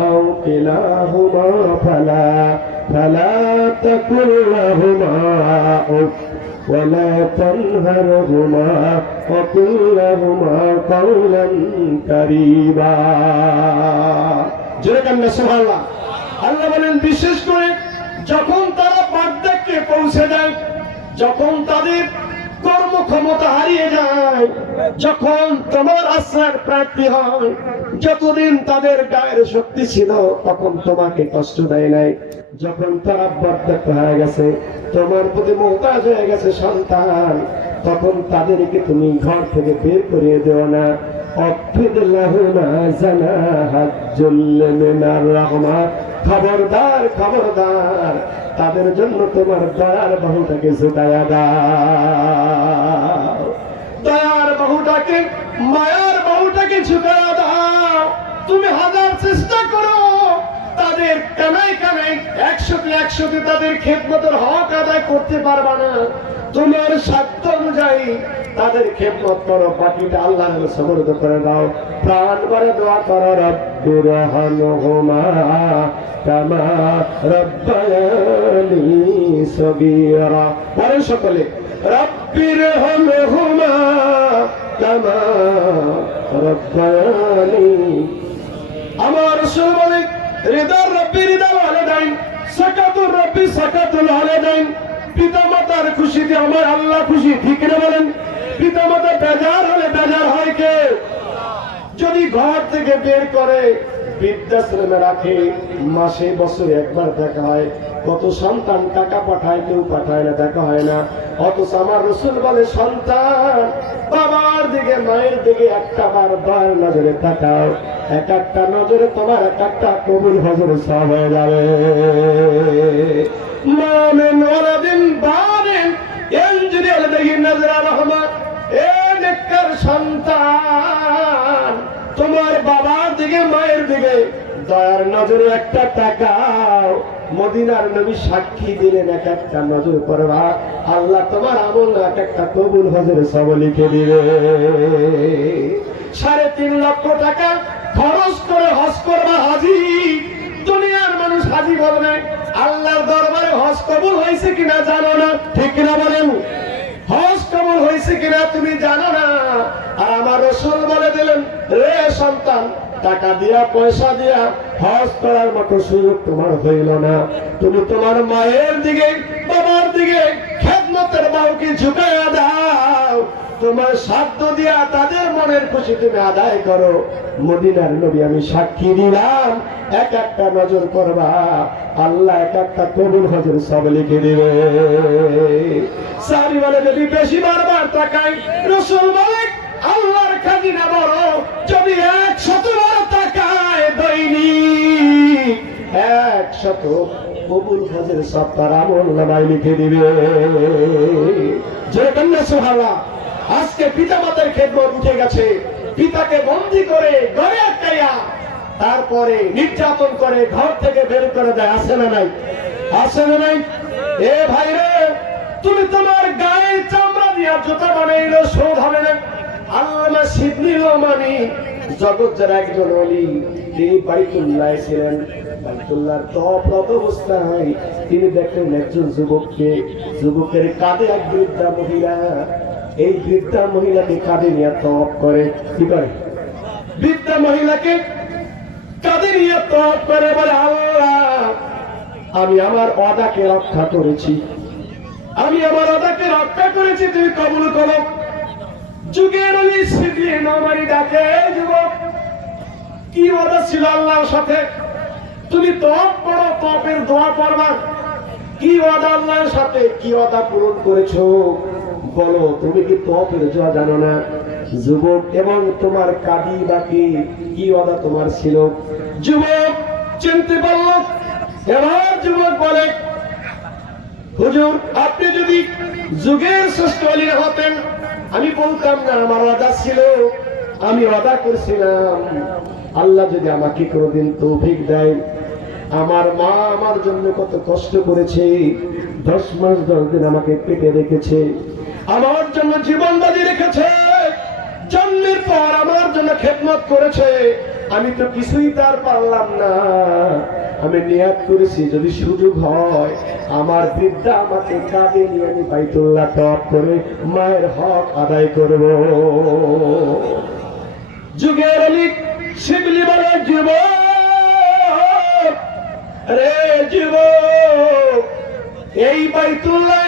আও কিলাহুমা ফালা তাকুল লাহুমা উফ ولا تنهرهما وقل لهما قولا كريما। সুবহানাল্লাহ। আল্লাহ বলেন, বিশেষ করে যখন তারা বার্ধক্যে পৌঁছে যায়, যখন তাদের কর্মক্ষমতা হারিয়ে যায়, যখন তোমার আশ্রয়ের প্রাপ্তি হয়, যতদিন তাদের গায়ের শক্তি ছিল তখন তোমাকে কষ্ট দেয় নাই, যখন তারা বার্ধক্য হয়ে গেছে, তোমার প্রতি মুহতাজ হয়ে গেছে সন্তান, তখন তাদেরকে তুমি ঘর থেকে বের করিয়ে দেও না। খবরদার, খবরদার, তাদের জন্য তোমার দয়ার বাহুটাকে ঝুঁকায়া দাও, দয়ার বাহুটাকে, মায়ার বাহুটাকে ঝুঁকায়া দাও। তুমি হাজার চেষ্টা করো, তাদের কানায় কানায় একশোতে তাদের খেদমতের হক আদায় করতে পারবা না। তোমার সাধ্য অনুযায়ী তাদের খেদমত করো, বাকিটা আল্লাহর সমর্থ করে দাও। প্রাণ করে দোয়া করো, রব্বিরহামহুমা কামা রাব্বায়ানি সগীরা। পরে সকলে রব্বির হামহুমা কামা রব্বায়ানি। আমার রাসূল বলে রিদার রব্বি রিদাল ওয়ালিদাইন, সাকাতুর রব্বি সাকাতুল ওয়ালিদাইন। পিতামাতার খুশিতে আমার আল্লাহ খুশি, ঠিক না বলেন? পিতামাতা বেজার হলে বেজার হয় কে? যদি ঘর থেকে বের করে বৃদ্ধাশ্রমে রাখে, মাসে বছরে একবার দেখা হয়। কত সন্তান টাকা পাঠায়, কেউ পাঠায় না, দেখা হয় না। অথচ আমার রাসূল বলে সন্তান বাবার দিকে মায়ের দিকে একটা বার দয়ার নজরে তাকাও, এক একটা নজরে তোমার এক একটা কবুল হজরে সব হয়ে যাবে। মামিন ওয়ালাদিন বারিন ইয়ানজুরি আলাইহি নাজরা রাহমাত। এ নেককার সন্তান, তোমার বাবার দিকে মায়ের দিকে দয়ার নজরে একটা তাকাও। মদিনার নবী সাক্ষী দিলেন, এক একটা নজর করবা, আল্লাহ তোমার আমল এক একটা কবুল হজরে সব লিখে দিবে। 3.5 লক্ষ টাকা খরচ করে হজ করবা হাজি। দুনিয়ার মানুষ হাজি বলবে, আল্লাহর দরবারে হজ কবুল হয়েছে কিনা জানো না, ঠিক কিনা বলেন? হজ কবুল হয়েছে কিনা তুমি জানো না। আর আমার রাসূল বলে দিলেন, রে সন্তান, টাকা দিয়া পয়সা দিয়া হজ করার মতো সুযোগ তোমার হইল না। তুমি তোমার মায়ের দিকে বাবার দিকে খেদমতের বাউকে ঝুঁকাইয়া দাও। তোমার সাধ্য দিয়া তাদের মনের খুশি তুমি আদায় করো। মদিনার নবী আমি সাক্ষী দিলাম, এক একটা নজর করবা, আল্লাহ এক একটা কবুল হজর সব লিখে দিবে। সাহাবী বলে যদি বেশি বারবার তাকাই, রাসূল বলে আল্লাহর খাজিনা বড়, যদি 100 বার তাকায় দৈনিক 100 কবুল হজর সব তার আমল নামায় লিখে দিবে। যে কন্যা সুবহানাল্লাহ। আজকে পিতা মাতার খেদমত উঠে গেছে। পিতাকে বন্দী করে ঘরে আটকাইয়া তারপরে নির্যাতন করে ঘর থেকে বের করে দেয়, আছে না নাই? আছে না নাই? এ ভাই রে, তুমি তোমার গায়ের চামড়া দিয়া জুতা বানাইলে শোধ হবে না। আল্লামা শিবলি রহমানি জগৎ যারা একজন ওলি, তিনি বাইতুল্লাহ ছিলেন। বাইতুল্লাহর তওয়াফরত অবস্থায় তিনি দেখলেন একজন যুবককে, যুবকের কাঁধে এক বৃদ্ধা মহিলা। এই বৃদ্ধা মহিলাকে কাঁধে নিয়ে তওয়াফ করে। কি করে? বৃদ্ধা মহিলাকে কাঁধে নিয়ে তওয়াফ করে, বলে আল্লাহ আমি আমার ওয়াদাকে রক্ষা করেছি, আমি আমার ওয়াদাকে রক্ষা করেছি, তুমি কবুল করো। যুগের ওলি শিবলি রহমানি ডাকে, যুবক কি ওয়াদা ছিল আল্লাহর সাথে? তুমি তওয়াফ করো, তওয়াফের দোয়া করবা। কি ওয়াদা আল্লাহর সাথে, কি ওয়াদা পূরণ করেছো বলো? তুমি কি তওয়াফের দোয়া জানো না? যুবক, এবং তোমার কাদি বাকি কি ওয়াদা তোমার ছিল? যুবক চিনতে পারল। এবার যুবক বলে, হুজুর আপনি যদি যুগের শ্রেষ্ঠ ওলি হতেন, আমি বলতাম না আমার ওয়াদা ছিল, আমি ওয়াদা করেছিলাম আল্লাহ যদি আমাকে কোনোদিন তৌফিক দেয়। আমার মা আমার জন্য কত কষ্ট করেছে, 10 মাস 10 দিন আমাকে পেটে রেখেছে, আমার জন্য জীবন বাজি রেখেছে, জন্মের পর আমার জন্য খেদমত করেছে। আমি তো কিছুই তার পারলাম না। আমি নিয়াত করেছি যদি সুযোগ হয় আমার বৃদ্ধা আমাকে কাঁধে নিয়ে আমি বাইতুল্লাহ তওয়াফ করে মায়ের হক আদায় করব। যুগের ওলি শিবলি বলে, যুবক রে যুবক, এই বাইতুল্লাহ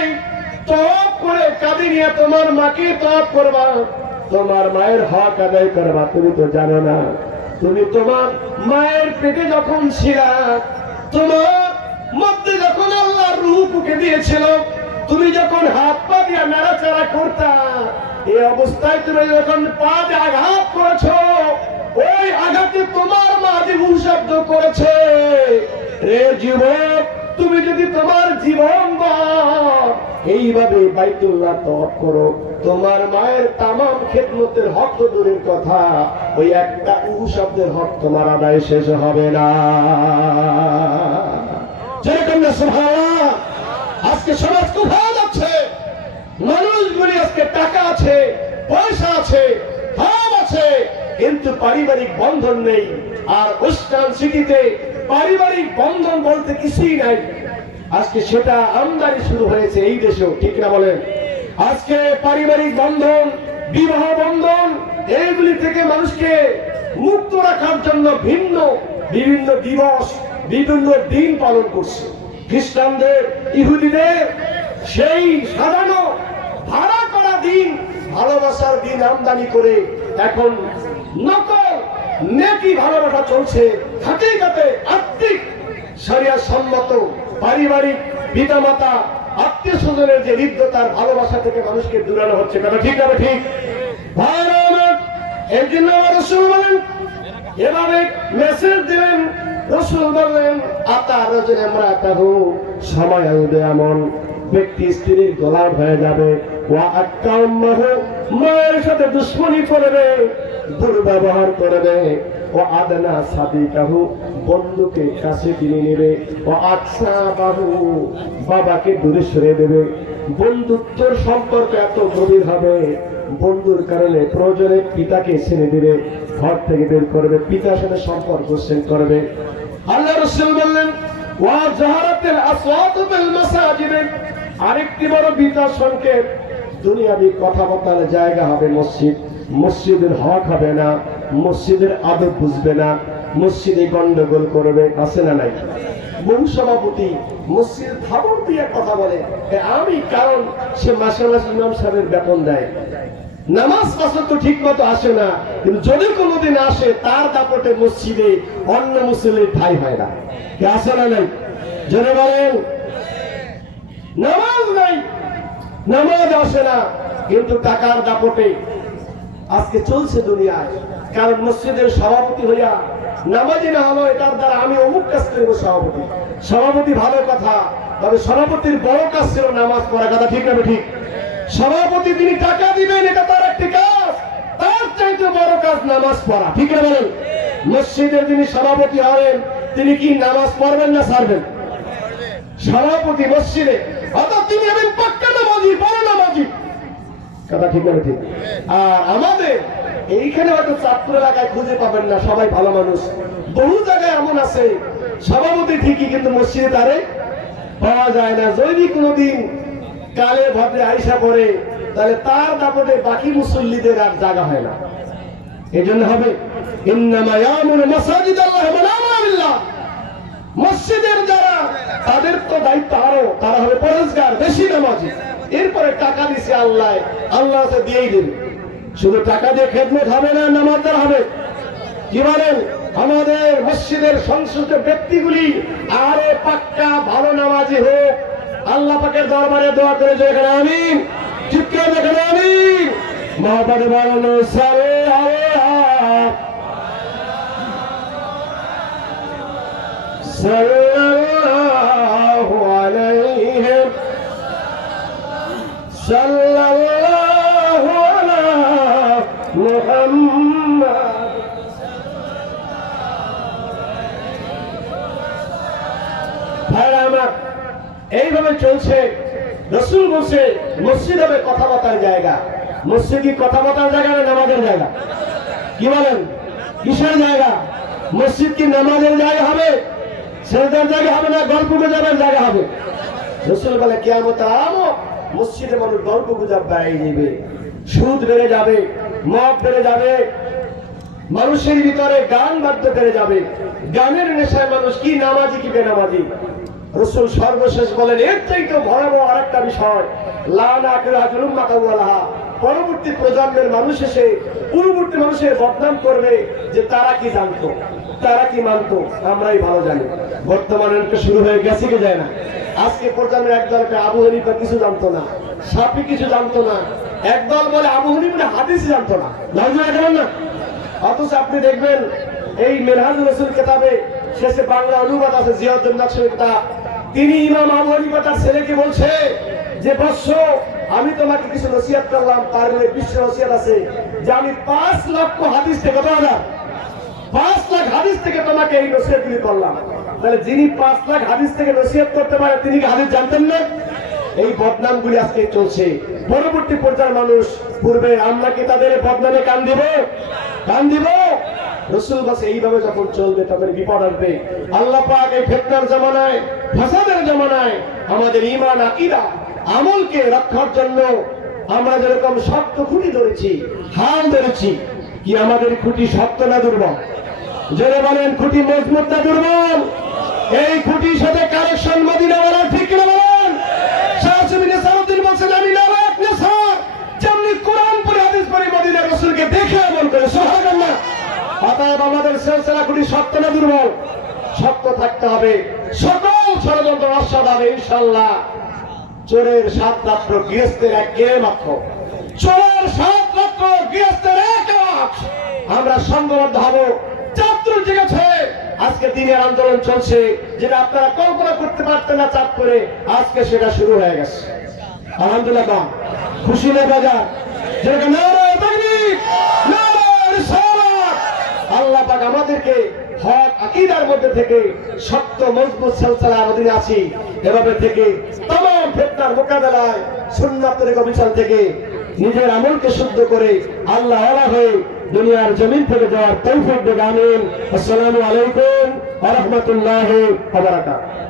তওয়াফ করে কাঁধে নিয়ে তোমার মাকে তওয়াফ করবা, তোমার মায়ের হক আদায় করবা। তুমি তো জানো না, তুমি তোমার মায়ের পেটে যখন ছিলা, তোমার মধ্যে যখন আল্লাহ রূহ ফুঁকে দিয়েছিল, তুমি যখন হাত পা দিয়ে নাড়াচাড়া করতা, এই অবস্থায় তুমি যখন পা দিয়ে আঘাত করেছো, ওই আঘাতে তোমার মা যে শব্দ করেছে। রে যুবক, তুমি যদি তোমার জীবন এইভাবে বাইতুল্লাহ তওয়াফ করো, তোমার মায়ের তামাম খেদমতের হক তো দূরের কথা, ওই একটা শব্দের হক তোমার আদায় শেষ হবে না। যেরকম না সুবহানাল্লাহ। আজকে সমাজ কোথায় যাচ্ছে? মানুষগুলি আজকে টাকা আছে, পয়সা আছে, ধন আছে, কিন্তু পারিবারিক বন্ধন নেই। আর ওয়েস্টার্ন সিটিতে পারিবারিক বন্ধন বলতে কিছুই নাই। আজকে সেটা আমদানি শুরু হয়েছে এই দেশেও, ঠিক না বলেন? আজকে পারিবারিক বন্ধন, বিবাহ বন্ধন, এইগুলি থেকে মানুষকে মুক্ত রাখার জন্য বিভিন্ন দিবস, বিভিন্ন দিন পালন করছে। খ্রিস্টানদের, ইহুদিদের সেই সাজানো ভাড়া করা দিন, ভালোবাসার দিন আমদানি করে এখন নকল নেকি ভালোবাসা চলছে। হাকিকতে আত্মিক শরিয়ত সম্মত পারিবারিক পিতামাতা আত্মীয় স্বজনের যে হৃদ্যতার ভালোবাসা থেকে মানুষকে দূরানো হচ্ছে। কথা ঠিক না ঠিক? এর জন্য রাসূল বলেন, এভাবে মেসেজ দিলেন, রাসূল বললেন আতা রাজুল ইমরাতাহু, সময় আসবে এমন ব্যক্তি স্ত্রীর গোলাম হয়ে যাবে, ওয়া আকাম্মাহু, মায়ের সাথে দুশ্মনী করবে, দুর্ব্যবহার করবে, ও আদনা সাদিকাহু, বন্ধুকে কাছে টেনে নেবে, ও আকসাবাহু, বাবাকে দূরে সরিয়ে দেবে। বন্ধুত্বর সম্পর্ক এত গভীর হবে, বন্ধুর কারণে প্রয়োজনে পিতাকে ছেড়ে দিবে, ঘর থেকে বের করবে, পিতার সাথে সম্পর্ক শেষ করবে। আল্লাহ রাসূল বললেন, ওয়া জাহারাতিল আসওয়াতু বিল মাসাজিদ, আরেকটি বড় বিদাত সংকেত, দুনিয়াবি কথাবার্তার জায়গা হবে মসজিদ। মসজিদের হক হবে না, মসজিদের আদব বুঝবে না, মসজিদে গন্ডগোল করবে। আছে না নাই? বহু সভাপতি মসজিদ খবর দিয়ে কথা বলে আমি, কারণ সে মাসে মাসে ইমাম সাহেবের বেতন দেয়, নামাজ পাশে তো ঠিক মতো আসে না, কিন্তু যদি কোনোদিন আসে তার দাপটে মসজিদে অন্য মুসলিমের ঠাই হয় না। কে আসে না নাই? জনে বলেন, নামাজ নাই, নামাজ আসে না, কিন্তু টাকার দাপটে আজকে চলছে দুনিয়ায়। কারণ মসজিদের সভাপতি হইয়া নামাজি না হলো, এটার দ্বারা আমি অমুক কাজ করবো। সভাপতি ভালো কথা, তবে সভাপতির বড় কাজ ছিল নামাজ পড়া। কথা ঠিক না ঠিক? সভাপতি তিনি টাকা দিবেন, এটা তার একটি কাজ, তার চাইতে বড় কাজ নামাজ পড়া। ঠিক না বলেন? মসজিদের যিনি সভাপতি হবেন, তিনি কি নামাজ পড়বেন না ছাড়বেন? সভাপতি মসজিদে, অর্থাৎ তিনি হবেন পাক্কা নামাজি, বড় নামাজি। কথা ঠিক না ঠিক? আর আমাদের এইখানে হয়তো চাঁদপুর এলাকায় খুঁজে পাবেন না, সবাই ভালো মানুষ। বহু জায়গায় এমন আছে সভাপতি ঠিকই, কিন্তু মসজিদে তারে পাওয়া যায় না। যদি কোনোদিন কালে ভদ্রে আইসা পড়ে, তাহলে তার দাপটে বাকি মুসল্লিদের আর জায়গা হয় না। এই জন্য হবে ইন্নামা ইয়ামুরু মাসাজিদাল্লাহ মান আমানা বিল্লাহ, মসজিদের যারা তাদের তো দায়িত্ব আরো, তারা হবে পরেজগার, বেশি নামাজি। এরপরে টাকা দিছে আল্লাহ, আল্লাহ দিয়েই দেবে। শুধু টাকা দিয়ে খেদমত হবে না, নামাজদার হবে। কি বলেন? আমাদের মসজিদের সংশ্লিষ্ট ব্যক্তিগুলি আরে পাক্কা ভালো নামাজি হোক। আল্লাহ পাকের দরবারে দোয়া করে যে এখানে আমিন, চিৎকার দেখেন আমিন। মহাপাদে বানানো সারে সাল্লাল্লাহু আলাইহি সাল্লাল্লাহু আলা মুহাম্মাদ। ভাইরা আমার, এইভাবে চলছে। রাসূল বলছে মসজিদ হবে কথাবার্তার জায়গা। মসজিদ কি কথাবার্তার জায়গা না নামাজের জায়গা? কি বলেন? কিসের জায়গা? মসজিদ কি নামাজের জায়গা হবে, সেজদার জায়গা হবে, না গল্প গুজবের জায়গা হবে? রাসূল বলে কিয়ামতের আলামত, মসজিদে মানুষ গল্প গুজব বেড়ে যাবে, সুদ বেড়ে যাবে, মদ বেড়ে যাবে, মানুষের ভিতরে গান বাদ্য বেড়ে যাবে, গানের নেশায় মানুষ কি নামাজি কি বেনামাজি। রাসূল সর্বশেষ বলেন এর চাইতে ভয়াবহ আরেকটা বিষয়, লানা আকিরাতুল উম্মাহ ওয়ালাহা, পরবর্তী প্রজন্মের মানুষ এসে পূর্ববর্তী মানুষের বদনাম করবে যে তারা কি জানতো, তারা কি মানতো, আমরাই ভালো জানি। বর্তমানে শুরু হয়ে গেছে কি যায় না? আজকে প্রজন্মের একদলকে আবু হানিফা কিছু জানতো না, শাফি কিছু জানতো না, একদল বলে আবু হানিফা হাদিস জানতো না, না। অথচ আপনি দেখবেন এই মিনহাজুর রাসূল কিতাবে শেষে বাংলা অনুবাদ আছে জিয়াউদ্দিন নকশবী কিতাব, তিনি ইমাম আবু হানিফা তার ছেলেকে বলছে যে বৎস, আমি তোমাকে কিছু নসিহত করলাম, তার মধ্যে বিশ্ব নসিহত আছে যে আমি 5 লক্ষ হাদিস থেকে, কত হাজার? 5 লাখ হাদিস থেকে তোমাকে এই নসিহতগুলি করলাম। তাহলে যিনি 5 লাখ হাদিস থেকে নসিহত করতে পারে, তিনি কি হাদিস জানতেন না? এই বদনামগুলি আজকে চলছে। পরবর্তী পর্যায়ের মানুষ পূর্বে আমরা কি তাদের বদনামে কান দিব? কান দিব? রাসূল বলেন এইভাবে যখন চলবে তখন বিপদ আসবে। আল্লাহ পাক এই ফিতনার জামানায়, ফাসাদের জামানায় আমাদের ঈমান আকীদা আমলকে রক্ষার জন্য আমরা যেরকম শক্ত খুঁটি ধরেছি, হাল ধরেছি, কি আমাদের খুঁটি শক্ত না দুর্বল? যারা বলেন খুঁটি মজবুত না দুর্বল? এই খুঁটির সাথে কানেকশন মদিনা বলার, ঠিক কিনা বলেন? শাহসুবিনে সারুদ্দিন বলছেন আমি নামাক না স্যার, যেমনি কোরআন পড়ে হাদিস পড়ে মদিনার রাসূলকে দেখে আমল করে, সুবহানাল্লাহ। অতএব আমাদের সিলসিলা খুঁটি শক্ত না দুর্বল? শক্ত থাকতে হবে, সকল ষড়যন্ত্র নস্বাত হবে ইনশাআল্লাহ। চোরের 7 রাত্র গৃহস্থের এক গেয়ে মাত্র, চোরের 7 রাত্র গৃহস্থের এক আওয়াজ। আমরা সংঘবদ্ধ হব। চাঁদপুর জেগেছে, আজকে দিনের আন্দোলন চলছে, যেটা আপনারা কল্পনা করতে পারতেন না। চাঁদ করে আজকে সেটা শুরু হয়ে গেছে, আলহামদুলিল্লাহ। খুশি না বাজার? যেরকম নারায়ে তাকবীর, নারায়ে রিসালাত। আল্লাহ পাক আমাদেরকে হক আকীদার মধ্যে থেকে শক্ত মজবুত সিলসিলার অধীনে আছি, এভাবে থেকে तमाम ফিতনার মোকাবেলায় সুন্নাতের অবিচল থেকে নিজের আমলকে শুদ্ধ করে আল্লাহ ওয়ালা হয়ে দুনিয়ার জমিন থেকে যাওয়ার তৌফিক দেন। আমিন। আসসালামু আলাইকুম ওয়া রাহমাতুল্লাহি ওয়া বারাকাতুহু।